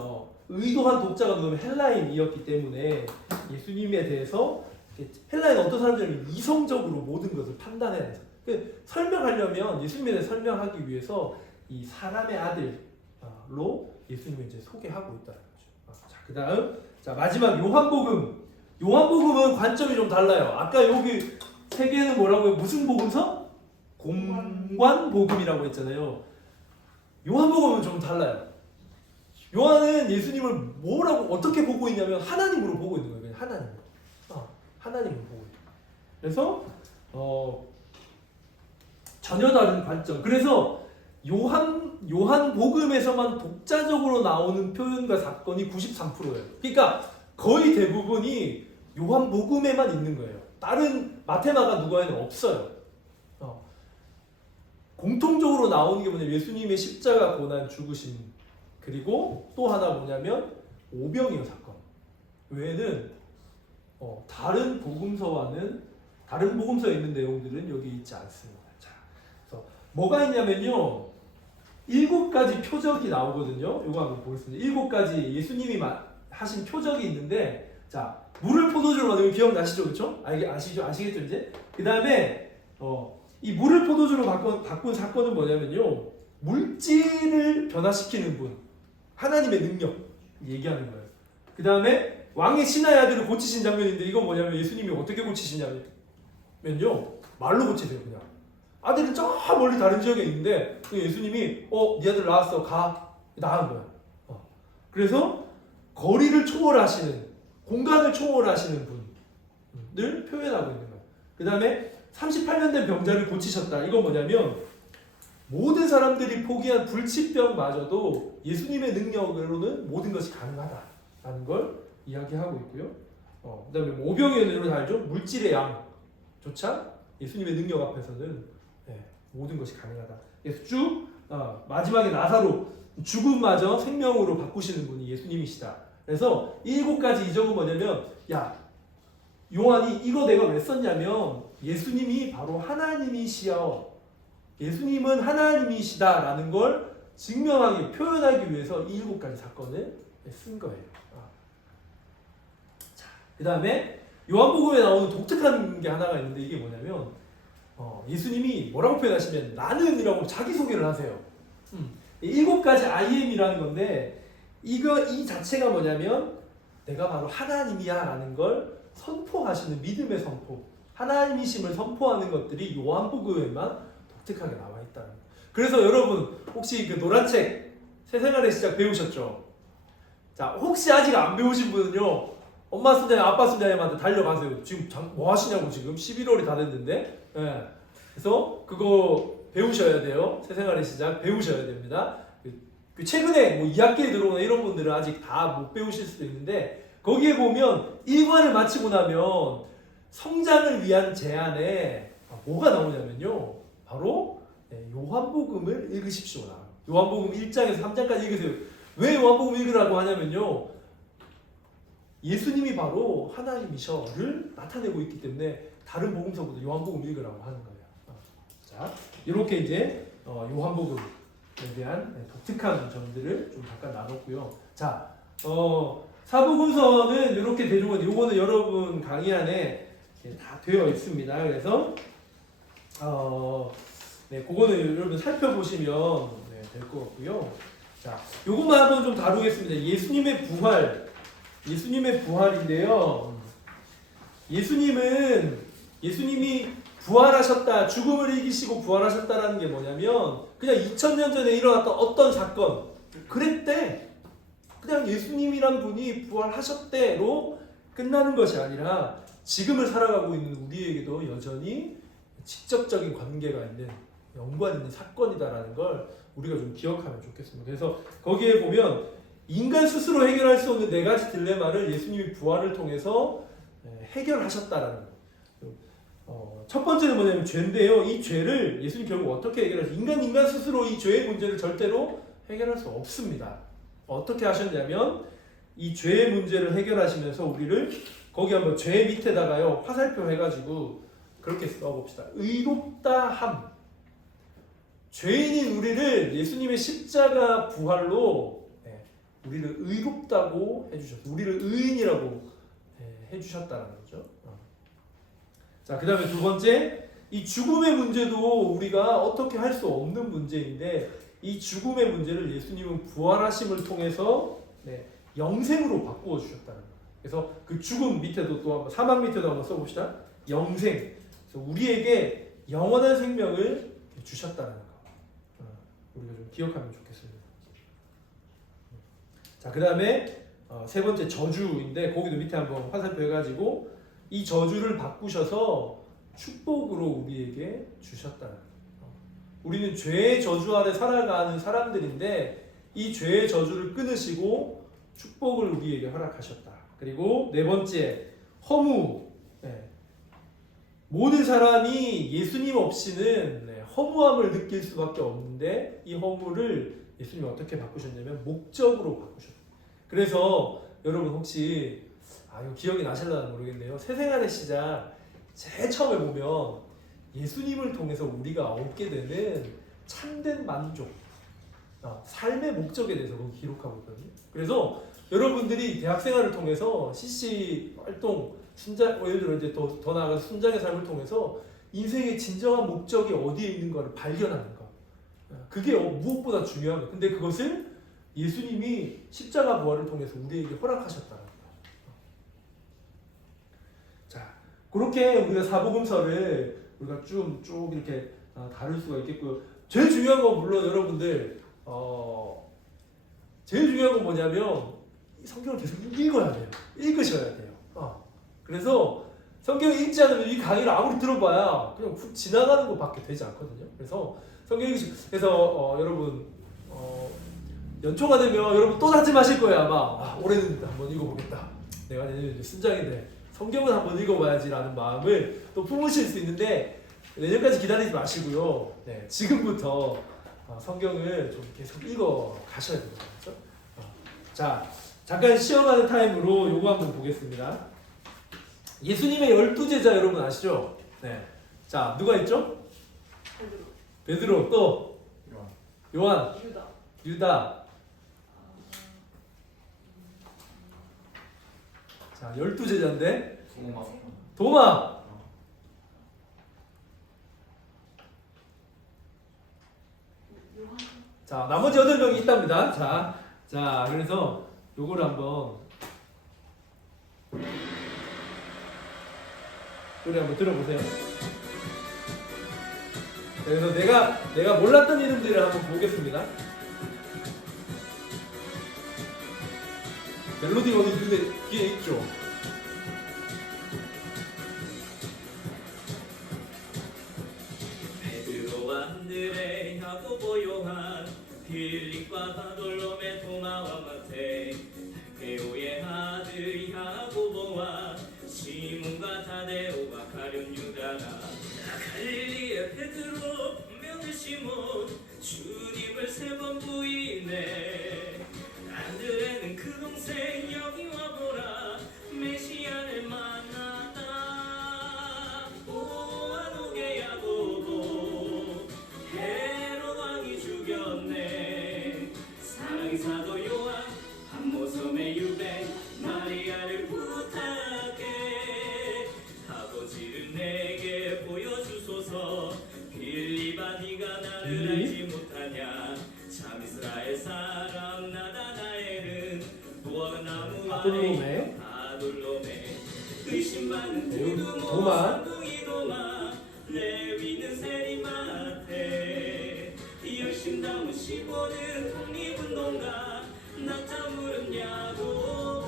의도한 독자가 누구면 헬라인이었기 때문에 예수님에 대해서 헬라인 어떤 사람들은 이성적으로 모든 것을 판단해야 돼요. 설명하려면 예수님에 대해 설명하기 위해서 이 사람의 아들로 예수님을 이제 소개하고 있다는 거죠. 자, 그다음 마지막 요한복음. 요한복음은 관점이 좀 달라요. 아까 여기 세 개는 뭐라고요? 무슨 복음서? 공관복음이라고 했잖아요. 요한복음은 좀 달라요. 요한은 예수님을 뭐라고 어떻게 보고 있냐면 하나님으로 보고 있는 거예요. 하나님으로 보고 있는 거예요. 그래서 전혀 다른 관점. 그래서 요한복음에서만 독자적으로 나오는 표현과 사건이 93%예요. 그러니까 거의 대부분이 요한복음에만 있는 거예요. 다른 마태, 마가, 누가에는 없어요. 공통적으로 나오는 게 뭐냐면 예수님의 십자가 고난 죽으심, 그리고 또 하나 뭐냐면 오병이어 사건 외에는 다른 복음서에 있는 내용들은 여기 있지 않습니다. 자, 그래서 뭐가 있냐면요, 7가지 표적이 나오거든요. 이거 한번 보겠습니다. 7가지 예수님이 하신 표적이 있는데, 자, 물을 포도주로 만들면 기억나시죠, 그렇죠? 아시겠죠 이제? 그 다음에 이 물을 포도주로 바꾼 사건은 뭐냐면요, 물질을 변화시키는 분, 하나님의 능력 얘기하는 거예요. 그 다음에 왕의 신하의 아들을 고치신 장면인데, 이건 뭐냐면 예수님이 어떻게 고치시냐면요, 말로 고치세요. 그냥 아들은 저 멀리 다른 지역에 있는데 예수님이 네 아들 나왔어, 가, 나은 거예요. 그래서 거리를 초월하시는, 공간을 초월하시는 분을 표현하고 있는 거예요. 그 다음에 38년 된 병자를 고치셨다. 이건 뭐냐면 모든 사람들이 포기한 불치병마저도 예수님의 능력으로는 모든 것이 가능하다라는 걸 이야기하고 있고요. 그 다음에 오병이어는 여러분 알죠? 물질의 양조차 예수님의 능력 앞에서는 모든 것이 가능하다. 그래서 쭉 마지막에 나사로 죽음마저 생명으로 바꾸시는 분이 예수님이시다. 그래서 7가지 이적은 뭐냐면, 요한이 이거 내가 왜 썼냐면 예수님이 바로 하나님이시여, 예수님은 하나님이시다라는 걸 증명하기, 표현하기 위해서 이 7가지 사건을 쓴 거예요. 자, 그 다음에 요한복음에 나오는 독특한 게 하나가 있는데, 이게 뭐냐면 예수님이 뭐라고 표현하시면 나는이라고 자기소개를 하세요. 7가지 I am이라는 건데, 이 자체가 뭐냐면 내가 바로 하나님이야 라는 걸 선포하시는 믿음의 선포, 하나님이심을 선포하는 것들이 요한복음에만 독특하게 나와 있다는 거예요. 그래서 여러분 혹시 그 노란 책 새생활의 시작 배우셨죠? 자, 혹시 아직 안 배우신 분은요, 엄마 순자님, 아빠 순자님한테 달려가세요. 지금 뭐 하시냐고, 지금 11월이 다 됐는데. 그래서 그거 배우셔야 돼요. 새생활의 시작 배우셔야 됩니다. 최근에 뭐 2학기에 들어오는 이런 분들은 아직 다 못 배우실 수도 있는데, 거기에 보면 1관을 마치고 나면 성장을 위한 제안에 뭐가 나오냐면요, 바로 요한복음을 읽으십시오. 요한복음 1장에서 3장까지 읽으세요. 왜 요한복음 읽으라고 하냐면요, 예수님이 바로 하나님이셔를 나타내고 있기 때문에 다른 복음서보다 요한복음 읽으라고 하는 거예요. 자, 이렇게 이제 요한복음에 대한 독특한 점들을 좀 잠깐 나눴고요. 자, 사복음서는 이렇게 대중은 요거는 여러분 강의 안에 다 되어 있습니다. 그래서 네, 그거는 여러분 살펴보시면 될 것 같고요. 자, 요것만 한번 좀 다루겠습니다. 예수님의 부활인데요. 예수님이 부활하셨다, 죽음을 이기시고 부활하셨다라는 게 뭐냐면 그냥 2000년 전에 일어났던 어떤 사건 그랬대. 그냥 예수님이란 분이 부활하셨대로 끝나는 것이 아니라 지금을 살아가고 있는 우리에게도 여전히 직접적인 관계가 있는 연관 있는 사건이다라는 걸 우리가 좀 기억하면 좋겠습니다. 그래서 거기에 보면 인간 스스로 해결할 수 없는 4가지 딜레마를 예수님이 부활을 통해서 해결하셨다라는 거. 첫 번째는 뭐냐면 죄인데요. 이 죄를 예수님 결국 어떻게 해결하셨어요? 인간 스스로 이 죄의 문제를 절대로 해결할 수 없습니다. 어떻게 하셨냐면 이 죄의 문제를 해결하시면서 우리를 거기 한번 죄 밑에다가요 화살표 해가지고 그렇게 써봅시다. 의롭다 함. 죄인인 우리를 예수님의 십자가 부활로 우리를 의롭다고 해주셨어요. 우리를 의인이라고 해주셨다는 거죠. 자, 그 다음에 두 번째, 이 죽음의 문제도 우리가 어떻게 할 수 없는 문제인데 이 죽음의 문제를 예수님은 부활하심을 통해서 영생으로 바꾸어 주셨다는 거예요. 그래서 그 죽음 밑에도 또 한번 사망 밑에도 한번 써봅시다. 영생. 그래서 우리에게 영원한 생명을 주셨다는 거. 우리가 좀 기억하면 좋겠습니다. 자, 그 다음에 세 번째 저주인데 거기도 밑에 한번 화살표 해가지고 이 저주를 바꾸셔서 축복으로 우리에게 주셨다는 거예요. 우리는 죄의 저주 아래 살아가는 사람들인데 이 죄의 저주를 끊으시고 축복을 우리에게 허락하셨다. 그리고 네 번째 허무. 모든 사람이 예수님 없이는 허무함을 느낄 수밖에 없는데 이 허무를 예수님이 어떻게 바꾸셨냐면 목적으로 바꾸셨어요. 그래서 여러분 혹시 이거 기억이 나실려나 모르겠네요. 새생활의 시작 제일 처음에 보면 예수님을 통해서 우리가 얻게 되는 참된 만족, 삶의 목적에 대해서 거기 기록하고 있거든요. 그래서 여러분들이 대학생활을 통해서 CC 활동, 예를 들어 이제 더 나아가서 순장의 삶을 통해서 인생의 진정한 목적이 어디에 있는가를 발견하는 것. 그게 무엇보다 중요한 거예요. 근데 그것을 예수님이 십자가 부활을 통해서 우리에게 허락하셨다는 거예요. 자, 그렇게 우리가 사복음서를 우리가 쭉 이렇게 다룰 수가 있겠고요. 제일 중요한 건 물론 여러분들 제일 중요한 건 뭐냐면 이 성경을 계속 읽어야 돼요. 읽으셔야 돼요. 그래서 성경을 읽지 않으면 이 강의를 아무리 들어봐야 그냥 훅 지나가는 것밖에 되지 않거든요. 그래서 성경 그래서 여러분 연초가 되면 여러분 또 다짐하실 거예요. 아마 올해는 한번 읽어보겠다. 내가 내년에 순장인데 성경을 한번 읽어봐야지라는 마음을 또 품으실 수 있는데 내년까지 기다리지 마시고요. 지금부터 성경을 좀 계속 읽어 가셔야 됩니다. 그렇죠? 자, 잠깐 시험하는 타임으로 요거 한번 보겠습니다. 예수님의 12제자 여러분 아시죠? 자, 누가 있죠? 베드로, 또 요한, 유다. 자, 12제자인데 도마. 자, 나머지 8명이 있답니다. 자, 그래서 요거를 한번 노래 한번 들어보세요. 그래서 내가 몰랐던 이름들을 한번 보겠습니다. 멜로디가 어디 눈에 뒤에 있죠? 베드로와 안드레 야고보 요한 빌립과 바돌로메 도마와 마태 알페오의 아들 야고보와 시몬과 타데오와 가룟 유다라 갈릴리의 베드로 본명의 시몬 주님을 3번 부인해 안드레는 그 동생 여기 와보라 사도 요한 한모섬의 유배 마리아를 부탁해 아버지를 내게 보여주소서 빌립아 네가 나를 알지 못하냐 참 이스라엘 사람 나다나엘은 무화과나무 아래 아돌롬에 의심 많은 두두모 산둥이 도마 레위는 세리마테 열심 담은 시보는 독립운동가 낙타물은 야고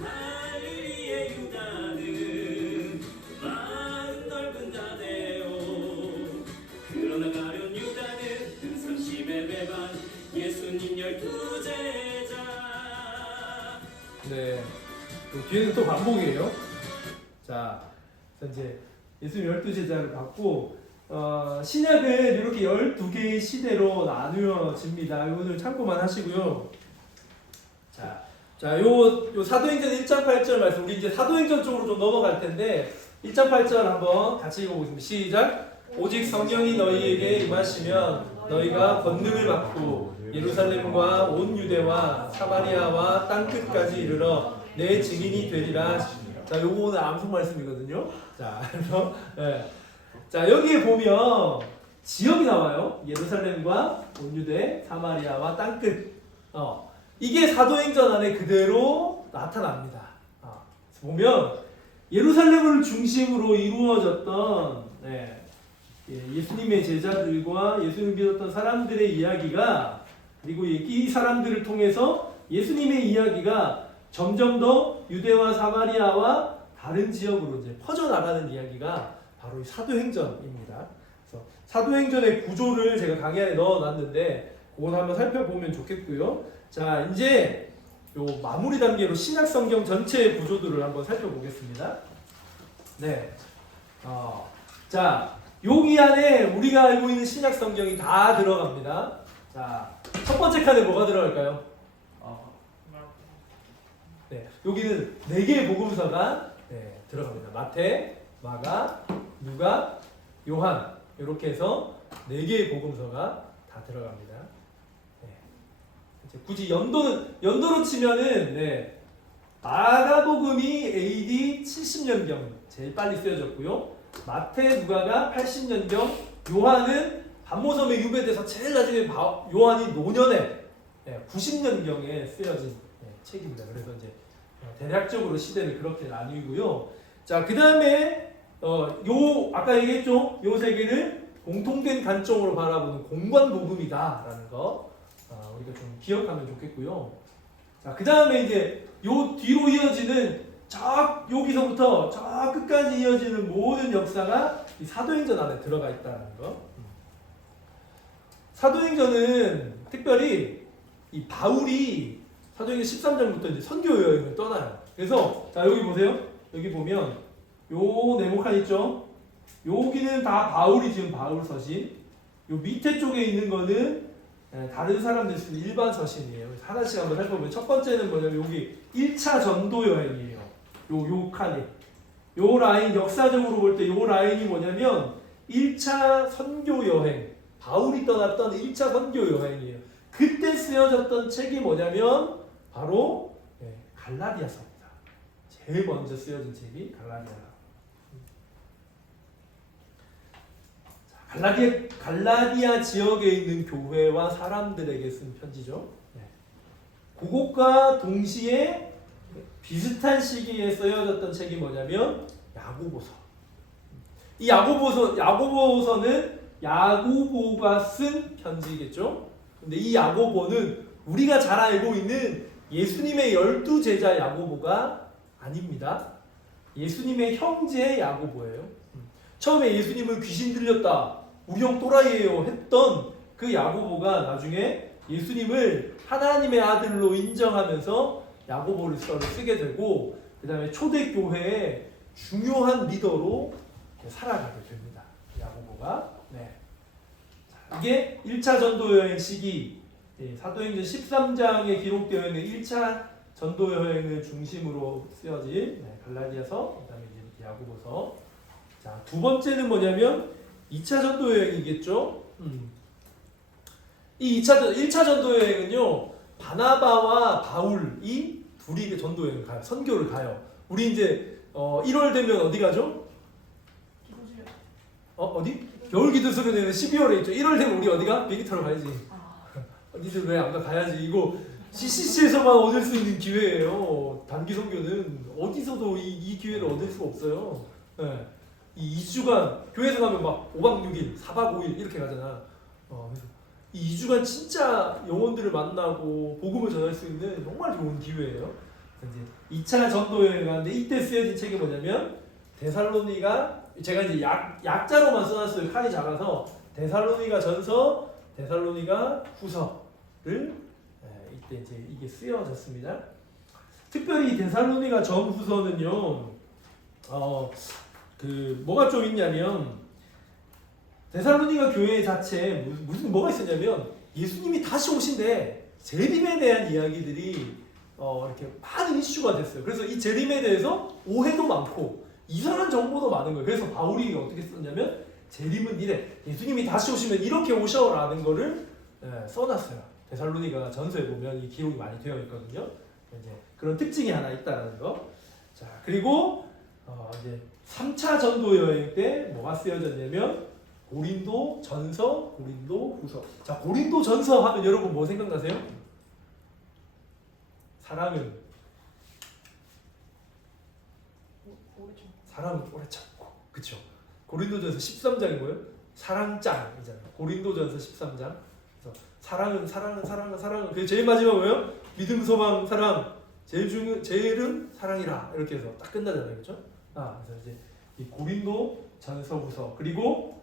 갈릴리의 유다는 마음 넓은 다데오 그러나 가룟 유다는 등삼십의 배반 예수님 12제자 네. 그 뒤에는 또 반복이에요. 자, 그래서 이제 예수님 12제자를 받고 신약은 이렇게 12개의 시대로 나누어집니다. 이거는 참고만 하시고요. 자, 요 사도행전 1장 8절 말씀 우리 이제 사도행전 쪽으로 좀 넘어갈 텐데 1장 8절 한번 같이 읽어보겠습니다. 시작. 오직 성령이 너희에게 임하시면 너희가 권능을 받고 예루살렘과 온 유대와 사마리아와 땅끝까지 이르러 내 증인이 되리라. 자, 요거 오늘 암송 말씀이거든요. 자, 그래서 자, 여기에 보면 지역이 나와요. 예루살렘과 온 유대, 사마리아와 땅끝. 이게 사도행전 안에 그대로 나타납니다. 보면 예루살렘을 중심으로 이루어졌던 예수님의 제자들과 예수님을 믿었던 사람들의 이야기가 그리고 이 사람들을 통해서 예수님의 이야기가 점점 더 유대와 사마리아와 다른 지역으로 이제 퍼져나가는 이야기가 바로 이 사도행전입니다. 그래서 사도행전의 구조를 제가 강의 안에 넣어놨는데 그걸 한번 살펴보면 좋겠고요. 자, 이제 요 마무리 단계로 신약 성경 전체의 구조들을 한번 살펴보겠습니다. 네. 자, 여기 안에 우리가 알고 있는 신약 성경이 다 들어갑니다. 자, 첫 번째 칸에 뭐가 들어갈까요? 네, 여기는 4개의 복음서가 들어갑니다. 마태, 마가, 누가, 요한 이렇게 해서 4개의 복음서가 다 들어갑니다. 이제 굳이 연도로 치면은 마가복음이 AD 70년경 제일 빨리 쓰여졌고요. 마태, 누가가 80년경, 요한은 반모섬에 유배돼서 제일 나중에 요한이 노년에 90년경에 쓰여진 책입니다. 그래서 이제 대략적으로 시대를 그렇게 나뉘고요. 자, 그 다음에 아까 얘기했죠. 요 세 개를 공통된 관점으로 바라보는 공관복음이다라는 거 우리가 좀 기억하면 좋겠고요. 자, 그 다음에 이제 요 뒤로 이어지는 여기서부터 저 끝까지 이어지는 모든 역사가 이 사도행전 안에 들어가 있다는 거. 사도행전은 특별히 이 바울이 사도행전 13장부터 이제 선교 여행을 떠나요. 그래서 자, 여기 보세요. 여기 보면 요 네모칸 있죠? 여기는 다 바울이 지은 바울 서신. 요 밑에 쪽에 있는 거는 다른 사람들 쓰는 일반 서신이에요. 하나씩 한번 살펴보면 첫 번째는 뭐냐면 여기 1차 전도 여행이에요. 요 칸이. 요 라인 역사적으로 볼 때 요 라인이 뭐냐면 1차 선교 여행. 바울이 떠났던 1차 선교 여행이에요. 그때 쓰여졌던 책이 뭐냐면 바로 갈라디아서입니다. 제일 먼저 쓰여진 책이 갈라디아 지역에 있는 교회와 사람들에게 쓴 편지죠. 그것과 동시에 비슷한 시기에 쓰여졌던 책이 뭐냐면 야고보서. 이 야고보서는 야고보가 쓴 편지겠죠. 근데 이 야고보는 우리가 잘 알고 있는 예수님의 12제자 야고보가 아닙니다. 예수님의 형제 야고보예요. 처음에 예수님을 귀신 들렸다, 우리 형 또라이예요 했던 그 야고보가 나중에 예수님을 하나님의 아들로 인정하면서 야고보서를 쓰게 되고 그 다음에 초대교회의 중요한 리더로 살아가게 됩니다. 야고보가. 이게 1차 전도여행 시기, 사도행전 13장에 기록되어 있는 1차 전도여행을 중심으로 쓰여진 갈라디아서, 그 다음에 이제 야고보서. 자, 두 번째는 뭐냐면 2차 전도여행이겠죠. 이 1차 전도 여행은요, 바나바와 바울이 둘이 전도 여행을 가요. 선교를 가요. 우리 이제 1월 되면 어디 가죠? 기도주요. 어디? 겨울 기도 수련회는 12월에 있죠. 1월 되면 우리 어디가? 비행기 타러 가야지. 아, 어디서 왜 안 가? 가야지. 이거 CCC에서만 얻을 수 있는 기회예요. 단기 선교는 어디서도 이 기회를 얻을 수가 없어요. 네. 이 2주간 교회에서 가면 막 5박 6일, 4박 5일 이렇게 가잖아. 그래서 이 2주간 진짜 영혼들을 만나고 복음을 전할 수 있는 정말 좋은 기회예요. 이제 2차 전도 여행 가는데 이때 쓰여진 책이 뭐냐면 데살로니가, 제가 이제 약자로만 써놨어요. 칸이 작아서 데살로니가 전서, 데살로니가 후서를 이때 이제 이게 쓰여졌습니다. 특별히 데살로니가 전 후서는요, 뭐가 좀 있냐면 데살로니가 교회 자체에 뭐가 있었냐면 예수님이 다시 오신데 재림에 대한 이야기들이 이렇게 많은 이슈가 됐어요. 그래서 이 재림에 대해서 오해도 많고 이상한 정보도 많은 거예요. 그래서 바울이 어떻게 썼냐면 재림은 이래, 예수님이 다시 오시면 이렇게 오셔라는 거를 써놨어요. 데살로니가 전서에 보면 이 기록이 많이 되어 있거든요. 이제 그런 특징이 하나 있다는 거. 자, 그리고 이제 3차 전도 여행 때 뭐가 쓰여졌냐면 고린도 전서, 고린도 후서. 자, 고린도 전서 하면 여러분 뭐 생각나세요? 사랑은 오래 참고, 그쵸? 고린도전서 13장이 뭐예요? 사랑장이잖아요. 고린도전서 13장. 그래서 사랑은. 그 제일 마지막 뭐예요? 믿음, 소망, 사랑. 제일은 사랑이라. 이렇게 해서 딱 끝나잖아요, 그렇죠? 그래서 이제 이 고린도 전서, 후서, 그리고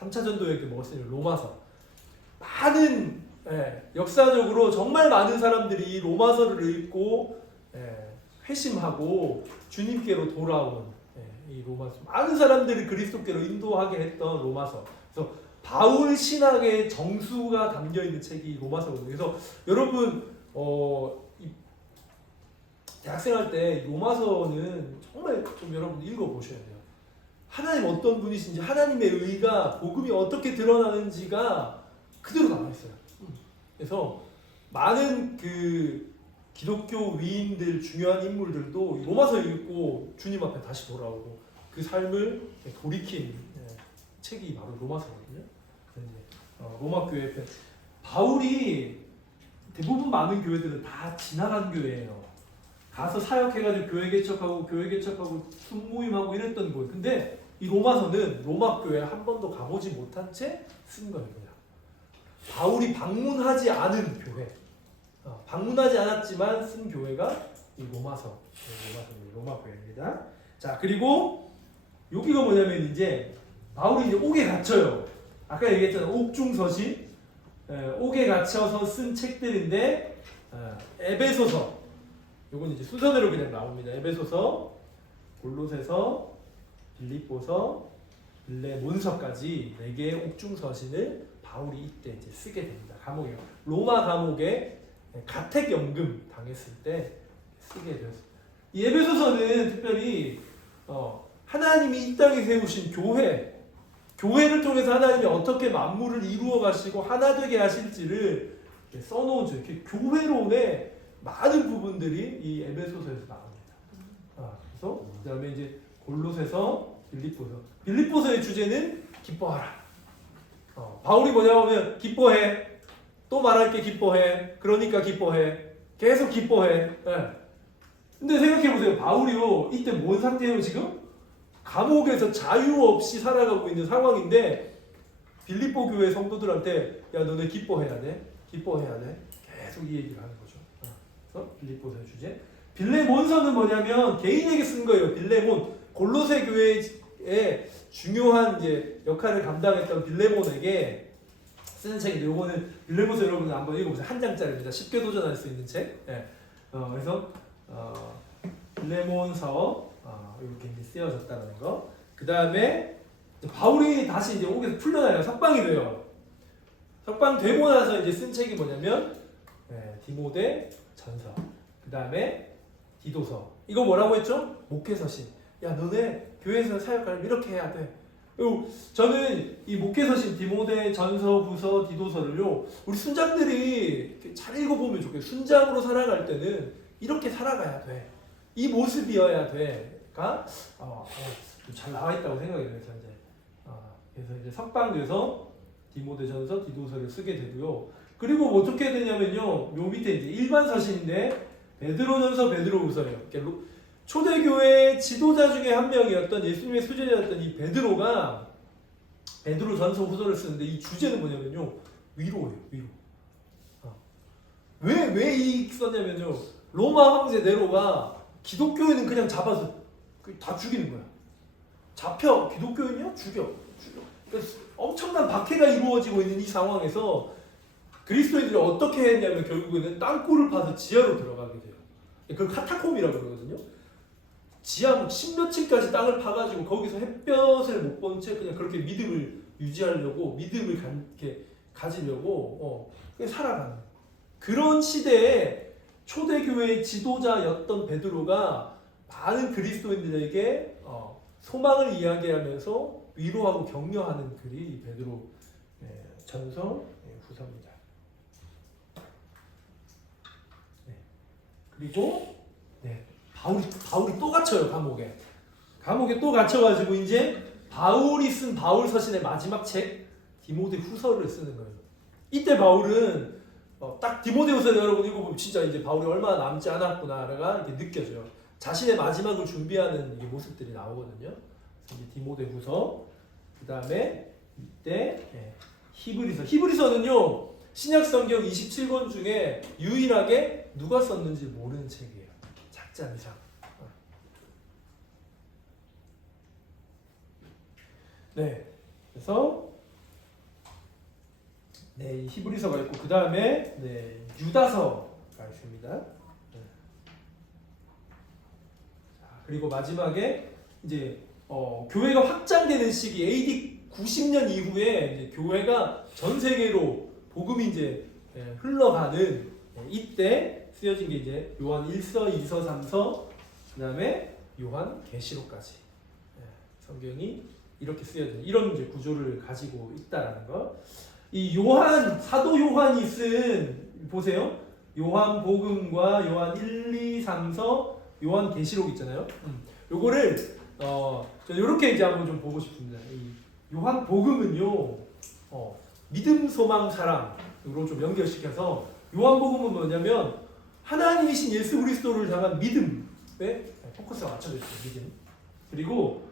3차 전도 여행 때 먹었으니 로마서. 많은 역사적으로 정말 많은 사람들이 로마서를 읽고 회심하고 주님께로 돌아온 이 로마서. 많은 사람들이 그리스도께로 인도하게 했던 로마서. 그래서 바울 신학의 정수가 담겨 있는 책이 로마서거든요. 그래서 여러분 대학생활 때 로마서는 정말 좀 여러분 읽어보셔야 돼요. 하나님 어떤 분이신지, 하나님의 의가, 복음이 어떻게 드러나는지가 그대로 남아있어요. 그래서 많은 그 기독교 위인들, 중요한 인물들도 로마서 읽고 주님 앞에 다시 돌아오고 그 삶을 돌이킨 책이 바로 로마서거든요. 그래서 이제 로마 교회 편. 바울이 대부분 많은 교회들은 다 지나간 교회예요. 가서 사역해가지고 교회 개척하고 순모임하고 이랬던 거예요. 근데 이 로마서는 로마 교회 한 번도 가보지 못한 채 쓴 거예요. 그냥. 바울이 방문하지 않은 교회, 방문하지 않았지만 쓴 교회가 이 로마서, 로마 교회입니다. 자, 그리고 여기가 뭐냐면 이제 바울이 이제 옥에 갇혀요. 아까 얘기했잖아요. 옥중서신, 옥에 갇혀서 쓴 책들인데 에베소서. 요건 이제 순서대로 그냥 나옵니다. 에베소서, 골로새서, 빌립보서, 빌레몬서까지 4개의 옥중서신을 바울이 이때 이제 쓰게 됩니다. 감옥에, 로마 감옥에 가택연금 당했을 때 쓰게 되었습니다. 이 에베소서는 특별히 하나님이 이 땅에 세우신 교회를 통해서 하나님이 어떻게 만물을 이루어 가시고 하나 되게 하실지를 써놓은 이렇게 교회론의 많은 부분들이 이 에베소서에서 나옵니다. 그래서 그다음에 이제 골로새서, 빌립보서의 주제는 기뻐하라. 바울이 뭐냐고 하면 기뻐해. 또 말할게 기뻐해. 그러니까 기뻐해. 계속 기뻐해. 근데 생각해보세요. 바울이요. 이때 뭔 상태예요 지금? 감옥에서 자유 없이 살아가고 있는 상황인데 빌립보 교회 성도들한테 야 너네 기뻐해야 돼. 기뻐해야 돼. 계속 이 얘기를 하는 거죠. 그래서 빌립보서의 주제. 빌레몬서는 뭐냐면 개인에게 쓴 거예요. 빌레몬. 골로새 교회의 중요한 이제 역할을 감당했던 빌레몬에게 쓰는 책인데 요거는 빌레몬서 여러분 한번 읽어보세요. 한 장짜리입니다. 쉽게 도전할 수 있는 책. 그래서 빌레몬서 이렇게 이제 쓰여졌다는 거. 그 다음에 바울이 다시 이제 옥에서 풀려나요. 석방이 돼요. 석방되고 나서 이제 쓴 책이 뭐냐면 디모데 전서. 그 다음에 디도서. 이거 뭐라고 했죠? 목회서신. 야 너네 교회에서 사역하려면 이렇게 해야 돼. 그리고 저는 이 목회서신 디모데 전서, 후서, 디도서를요 우리 순장들이 이렇게 잘 읽어보면 좋겠어요. 순장으로 살아갈 때는 이렇게 살아가야 돼. 이 모습이어야 돼가 잘 나와 있다고 생각이 들어요. 그래서 이제 석방돼서 디모데 전서, 디도서를 쓰게 되고요. 그리고 뭐 어떻게 되냐면요, 요 밑에 이제 일반 서신인데 베드로전서, 베드로후서예요. 초대교회 지도자 중에 한 명이었던 예수님의 수제자였던 이 베드로가 베드로 전서 후서를 쓰는데 이 주제는 뭐냐면요, 위로예요. 위로. 왜 이 썼냐면요, 로마 황제 네로가 기독교인은 그냥 잡아서 다 죽이는 거야. 잡혀 기독교인이야? 죽여. 그래서 엄청난 박해가 이루어지고 있는 이 상황에서 그리스도인들이 어떻게 했냐면 결국에는 땅굴을 파서 지하로 들어가게 돼요. 그걸 카타콤이라고 그러거든요. 지하 10몇 층까지 땅을 파가지고 거기서 햇볕을 못 본 채 그냥 그렇게 믿음을 유지하려고, 믿음을 이렇게 가지려고 살아가는 그런 시대에 초대교회의 지도자였던 베드로가 많은 그리스도인들에게 소망을 이야기하면서 위로하고 격려하는 글이 이 베드로 전서 후서입니다. 그리고 바울이 또 갇혀요. 감옥에 또 갇혀가지고 이제 바울이 쓴 바울 서신의 마지막 책 디모데 후서를 쓰는 거예요. 이때 바울은 딱 디모데 후서 여러분 읽어보면 진짜 이제 바울이 얼마나 남지 않았구나가 이렇게 느껴져요. 자신의 마지막을 준비하는 이 모습들이 나오거든요. 이제 디모데 후서, 그 다음에 이때 히브리서는요 신약 성경 27권 중에 유일하게 누가 썼는지 모르는 책이에요. 작자 이상. 그래서 이 히브리서가 있고 그 다음에 유다서가 있습니다. 그리고 마지막에 이제 교회가 확장되는 시기 AD 90년 이후에 이제 교회가 전 세계로 복음이 이제 흘러가는 이때 쓰여진 게 이제 요한 1서, 2서, 3서, 그다음에 요한 계시록까지 성경이 이렇게 쓰여진 이런 이제 구조를 가지고 있다라는 거. 이 사도 요한이 쓴 보세요. 요한 복음과 요한 1, 2, 3서, 요한 계시록 있잖아요. 요거를 저 이렇게 이제 한번 좀 보고 싶습니다. 이 요한 복음은요, 믿음, 소망, 사랑으로 좀 연결시켜서 요한 복음은 뭐냐면 하나님이신 예수 그리스도를 향한 믿음에 포커스가 맞춰져 있어요. 믿음. 그리고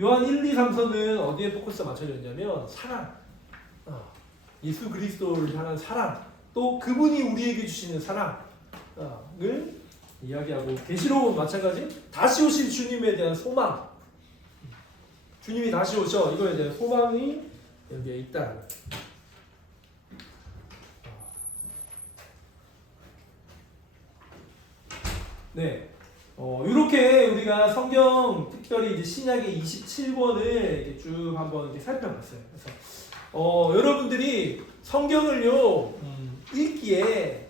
요한 1, 2, 3서는 어디에 포커스가 맞춰져 있냐면 사랑. 예수 그리스도를 향한 사랑. 또 그분이 우리에게 주시는 사랑을 이야기하고 계시록은 마찬가지. 다시 오실 주님에 대한 소망. 주님이 다시 오셔. 이거에 대한 소망이 여기에 있다. 이렇게 우리가 성경 특별히 이제 신약의 27권을 쭉 한번 이렇게 살펴봤어요. 그래서 여러분들이 성경을요 읽기에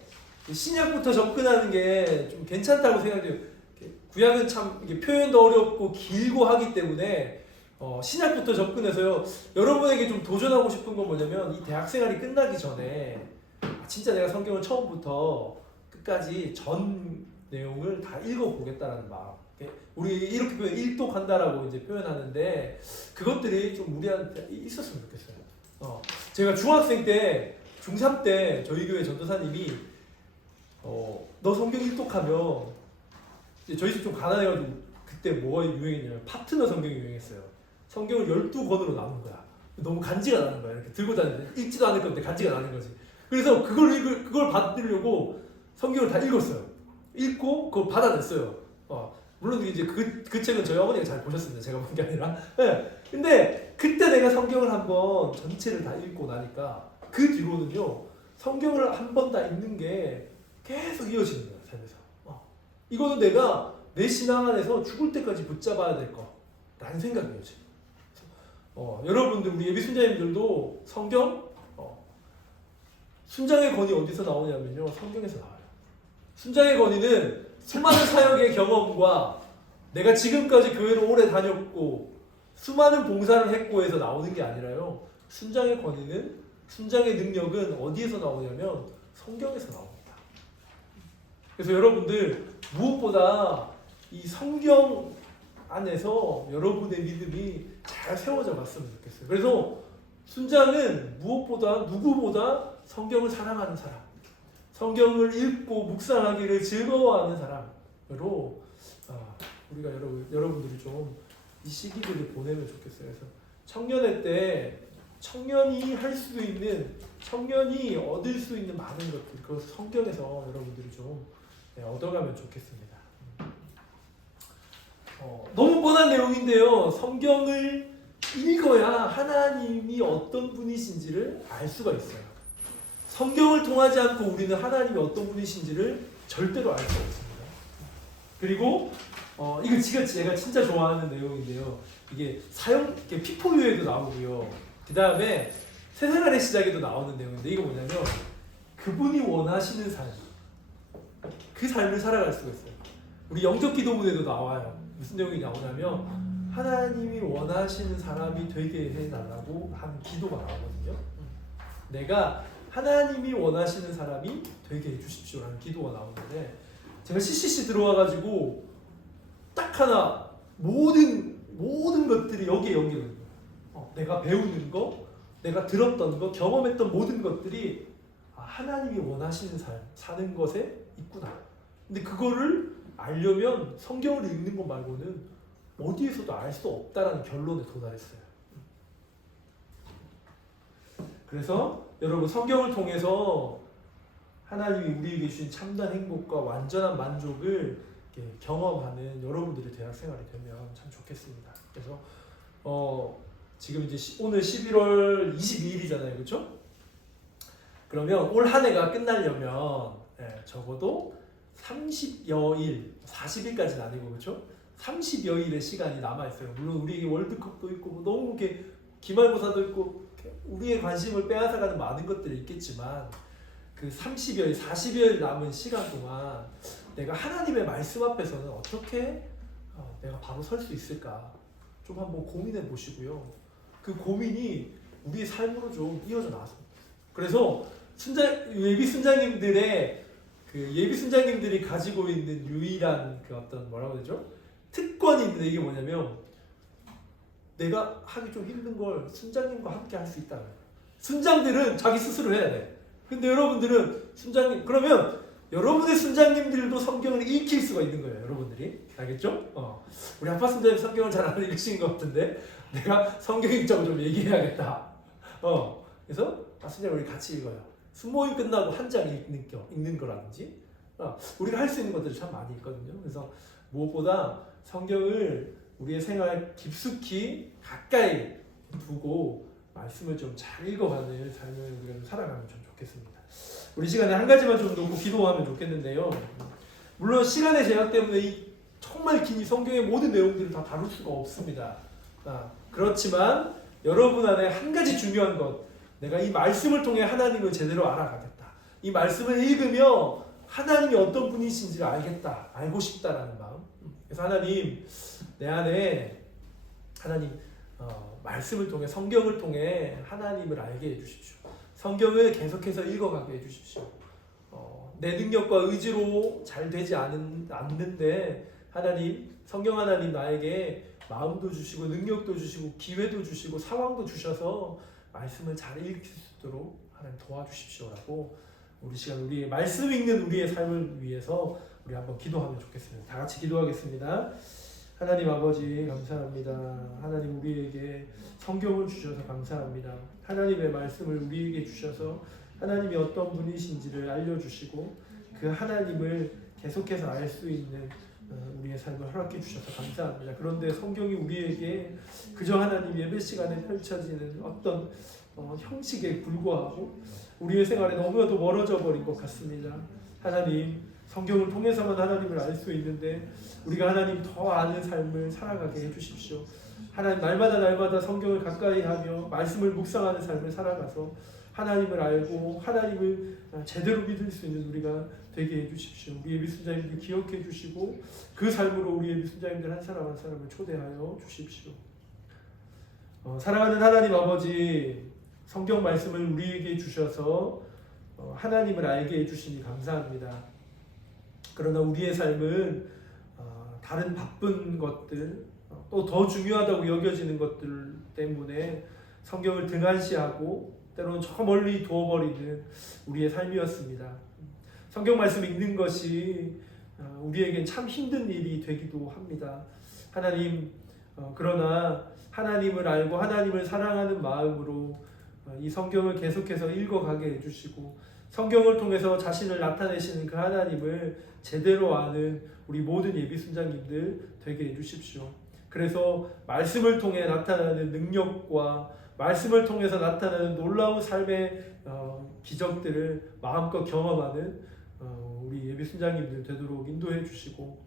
신약부터 접근하는 게 좀 괜찮다고 생각해요. 구약은 참 이게 표현도 어렵고 길고 하기 때문에 신약부터 접근해서요. 여러분에게 좀 도전하고 싶은 건 뭐냐면 이 대학생활이 끝나기 전에 진짜 내가 성경을 처음부터 끝까지 전 내용을 다 읽어보겠다라는 마음. 우리 이렇게 표현 일독한다라고 이제 표현하는데 그것들이 좀 우리한테 있었으면 좋겠어요. 제가 중학생 때, 중3 때 저희 교회 전도사님이 너 성경 일독하면 이제 저희 집 좀 가난해가지고 그때 뭐가 유행했냐면 파트너 성경이 유행했어요. 성경을 12권으로 나눈 거야. 너무 간지가 나는 거야. 이렇게 들고 다니는데 읽지도 않을 건데 간지가 나는 거지. 그래서 그걸 받으려고 성경을 다 읽었어요. 읽고 그걸 받아냈어요. 물론 이제 그 책은 저희 어머니가 잘 보셨습니다. 제가 본 게 아니라. 근데 그때 내가 성경을 한번 전체를 다 읽고 나니까 그 뒤로는요 성경을 한 번 다 읽는 게 계속 이어지는 거야 삶에서. 이거는 내가 내 신앙 안에서 죽을 때까지 붙잡아야 될 거라는 생각이에요 지금. 여러분들 우리 예비 순자님들도 성경 순장의 권위 어디서 나오냐면요 성경에서 나와요. 순장의 권위는 수많은 사역의 경험과 내가 지금까지 교회를 오래 다녔고 수많은 봉사를 했고 해서 나오는 게 아니라요. 순장의 권위는, 순장의 능력은 어디에서 나오냐면 성경에서 나옵니다. 그래서 여러분들 무엇보다 이 성경 안에서 여러분의 믿음이 잘 세워져 갔으면 좋겠어요. 그래서 순장은 무엇보다 누구보다 성경을 사랑하는 사람, 성경을 읽고 묵상하기를 즐거워하는 사람으로 우리가 여러분들이 좀 이 시기들을 보내면 좋겠어요. 그래서 청년회 때 청년이 할 수 있는, 청년이 얻을 수 있는 많은 것들, 그걸 성경에서 여러분들이 좀 얻어가면 좋겠습니다. 너무 뻔한 내용인데요. 성경을 읽어야 하나님이 어떤 분이신지를 알 수가 있어요. 성경을 통하지 않고 우리는 하나님이 어떤 분이신지를 절대로 알 수 없습니다. 그리고 이거 제가 진짜 좋아하는 내용인데요. 이게 이게 피포유에도 나오고요. 그 다음에 새생활의 시작에도 나오는 내용인데, 이거 뭐냐면 그분이 원하시는 삶, 그 삶을 살아갈 수가 있어요. 우리 영적 기도문에도 나와요. 무슨 내용이 나오냐면 하나님이 원하시는 사람이 되게 해달라고 하는 기도가 나오거든요. 내가 하나님이 원하시는 사람이 되게 해주십시오라는 기도가 나오는데, 제가 CCC 들어와가지고 딱 하나 모든 것들이 여기에 연결돼요. 내가 배우는 거, 내가 들었던 거, 경험했던 모든 것들이 하나님이 원하시는 삶 사는 것에 있구나. 근데 그거를 알려면 성경을 읽는 것 말고는 어디에서도 알 수 없다라는 결론에 도달했어요. 그래서 여러분, 성경을 통해서 하나님이 우리에게 주신 참된 행복과 완전한 만족을 경험하는 여러분들의 대학 생활이 되면 참 좋겠습니다. 그래서 지금 이제 오늘 11월 22일이잖아요, 그렇죠? 그러면 올 한 해가 끝나려면 적어도 30여일, 40일까지는 아니고, 그렇죠? 30여일의 시간이 남아 있어요. 물론 우리에게 월드컵도 있고 너무 이렇게 기말고사도 있고 우리의 관심을 빼앗아가는 많은 것들이 있겠지만, 그 30여일, 40여일 남은 시간 동안 내가 하나님의 말씀 앞에서는 어떻게 내가 바로 설 수 있을까 좀 한번 고민해 보시고요. 그 고민이 우리의 삶으로 좀 이어져 나왔습니다. 그래서 예비 순장님들의 예비 순장님들이 가지고 있는 유일한 그 어떤 뭐라고 되죠? 특권이 있는데, 이게 뭐냐면 내가 하기 좀 힘든 걸 순장님과 함께 할 수 있다는 거예요. 순장들은 자기 스스로 해야 돼. 근데 여러분들은 순장님, 그러면 여러분의 순장님들도 성경을 읽힐 수가 있는 거예요. 여러분들이 알겠죠? 우리 아빠 순장님 성경을 잘 안 읽으신 것 같은데 내가 성경 읽자고 좀 얘기해야겠다. 그래서 순장님 우리 같이 읽어요. 수모임 끝나고 한 장 읽는 거라든지 우리가 할 수 있는 것들이 참 많이 있거든요. 그래서 무엇보다 성경을 우리의 생활 깊숙이 가까이 두고 말씀을 좀 잘 읽어가는 삶을 우리가 좀 살아가면 좀 좋겠습니다. 우리 시간에 한 가지만 좀 놓고 기도하면 좋겠는데요. 물론 시간의 제약 때문에 이 정말 긴 이 성경의 모든 내용들을 다 다룰 수가 없습니다. 그렇지만 여러분 안에 한 가지 중요한 것, 내가 이 말씀을 통해 하나님을 제대로 알아가겠다. 이 말씀을 읽으며 하나님이 어떤 분이신지를 알겠다, 알고 싶다라는 마음. 그래서 하나님, 내 안에 하나님 말씀을 통해, 성경을 통해 하나님을 알게 해주십시오. 성경을 계속해서 읽어가게 해주십시오. 내 능력과 의지로 잘 되지 않는데 하나님, 성경 하나님 나에게 마음도 주시고 능력도 주시고 기회도 주시고 상황도 주셔서 말씀을 잘 읽을 수 있도록 하나님 도와주십시오라고 우리 시간 우리의 말씀 읽는 우리의 삶을 위해서 우리 한번 기도하면 좋겠습니다. 다 같이 기도하겠습니다. 하나님 아버지 감사합니다. 하나님 우리에게 성경을 주셔서 감사합니다. 하나님의 말씀을 우리에게 주셔서 하나님이 어떤 분이신지를 알려주시고 그 하나님을 계속해서 알 수 있는 우리의 삶을 허락해 주셔서 감사합니다. 그런데 성경이 우리에게 그저 하나님 예배 시간에 펼쳐지는 어떤 형식에 불과하고 우리의 생활에 너무나도 멀어져 버린 것 같습니다. 하나님, 성경을 통해서만 하나님을 알 수 있는데 우리가 하나님 더 아는 삶을 살아가게 해주십시오. 하나님, 날마다 성경을 가까이 하며 말씀을 묵상하는 삶을 살아가서 하나님을 알고 하나님을 제대로 믿을 수 있는 우리가 되게 해주십시오. 우리 예비 순자님들 기억해 주시고 그 삶으로 우리 예비 순자님들 한 사람 한 사람을 초대하여 주십시오. 사랑하는 하나님 아버지, 성경 말씀을 우리에게 주셔서 하나님을 알게 해주시니 감사합니다. 그러나 우리의 삶은 다른 바쁜 것들, 또 더 중요하다고 여겨지는 것들 때문에 성경을 등한시하고 때로는 저 멀리 두어버리는 우리의 삶이었습니다. 성경 말씀 읽는 것이 우리에겐 참 힘든 일이 되기도 합니다. 하나님, 그러나 하나님을 알고 하나님을 사랑하는 마음으로 이 성경을 계속해서 읽어가게 해주시고 성경을 통해서 자신을 나타내시는 그 하나님을 제대로 아는 우리 모든 예비순장님들 되게 해주십시오. 그래서 말씀을 통해 나타나는 능력과 말씀을 통해서 나타나는 놀라운 삶의 기적들을 마음껏 경험하는 우리 예비순장님들 되도록 인도해 주시고,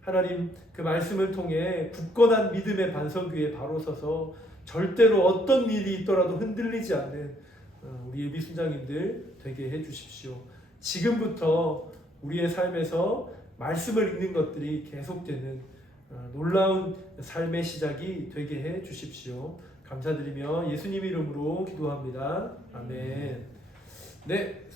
하나님 그 말씀을 통해 굳건한 믿음의 반석 위에 바로 서서 절대로 어떤 일이 있더라도 흔들리지 않는 우리 예비순장님들 되게 해 주십시오. 지금부터 우리의 삶에서 말씀을 읽는 것들이 계속되는 놀라운 삶의 시작이 되게 해 주십시오. 감사드리며 예수님 이름으로 기도합니다. 아멘. 네.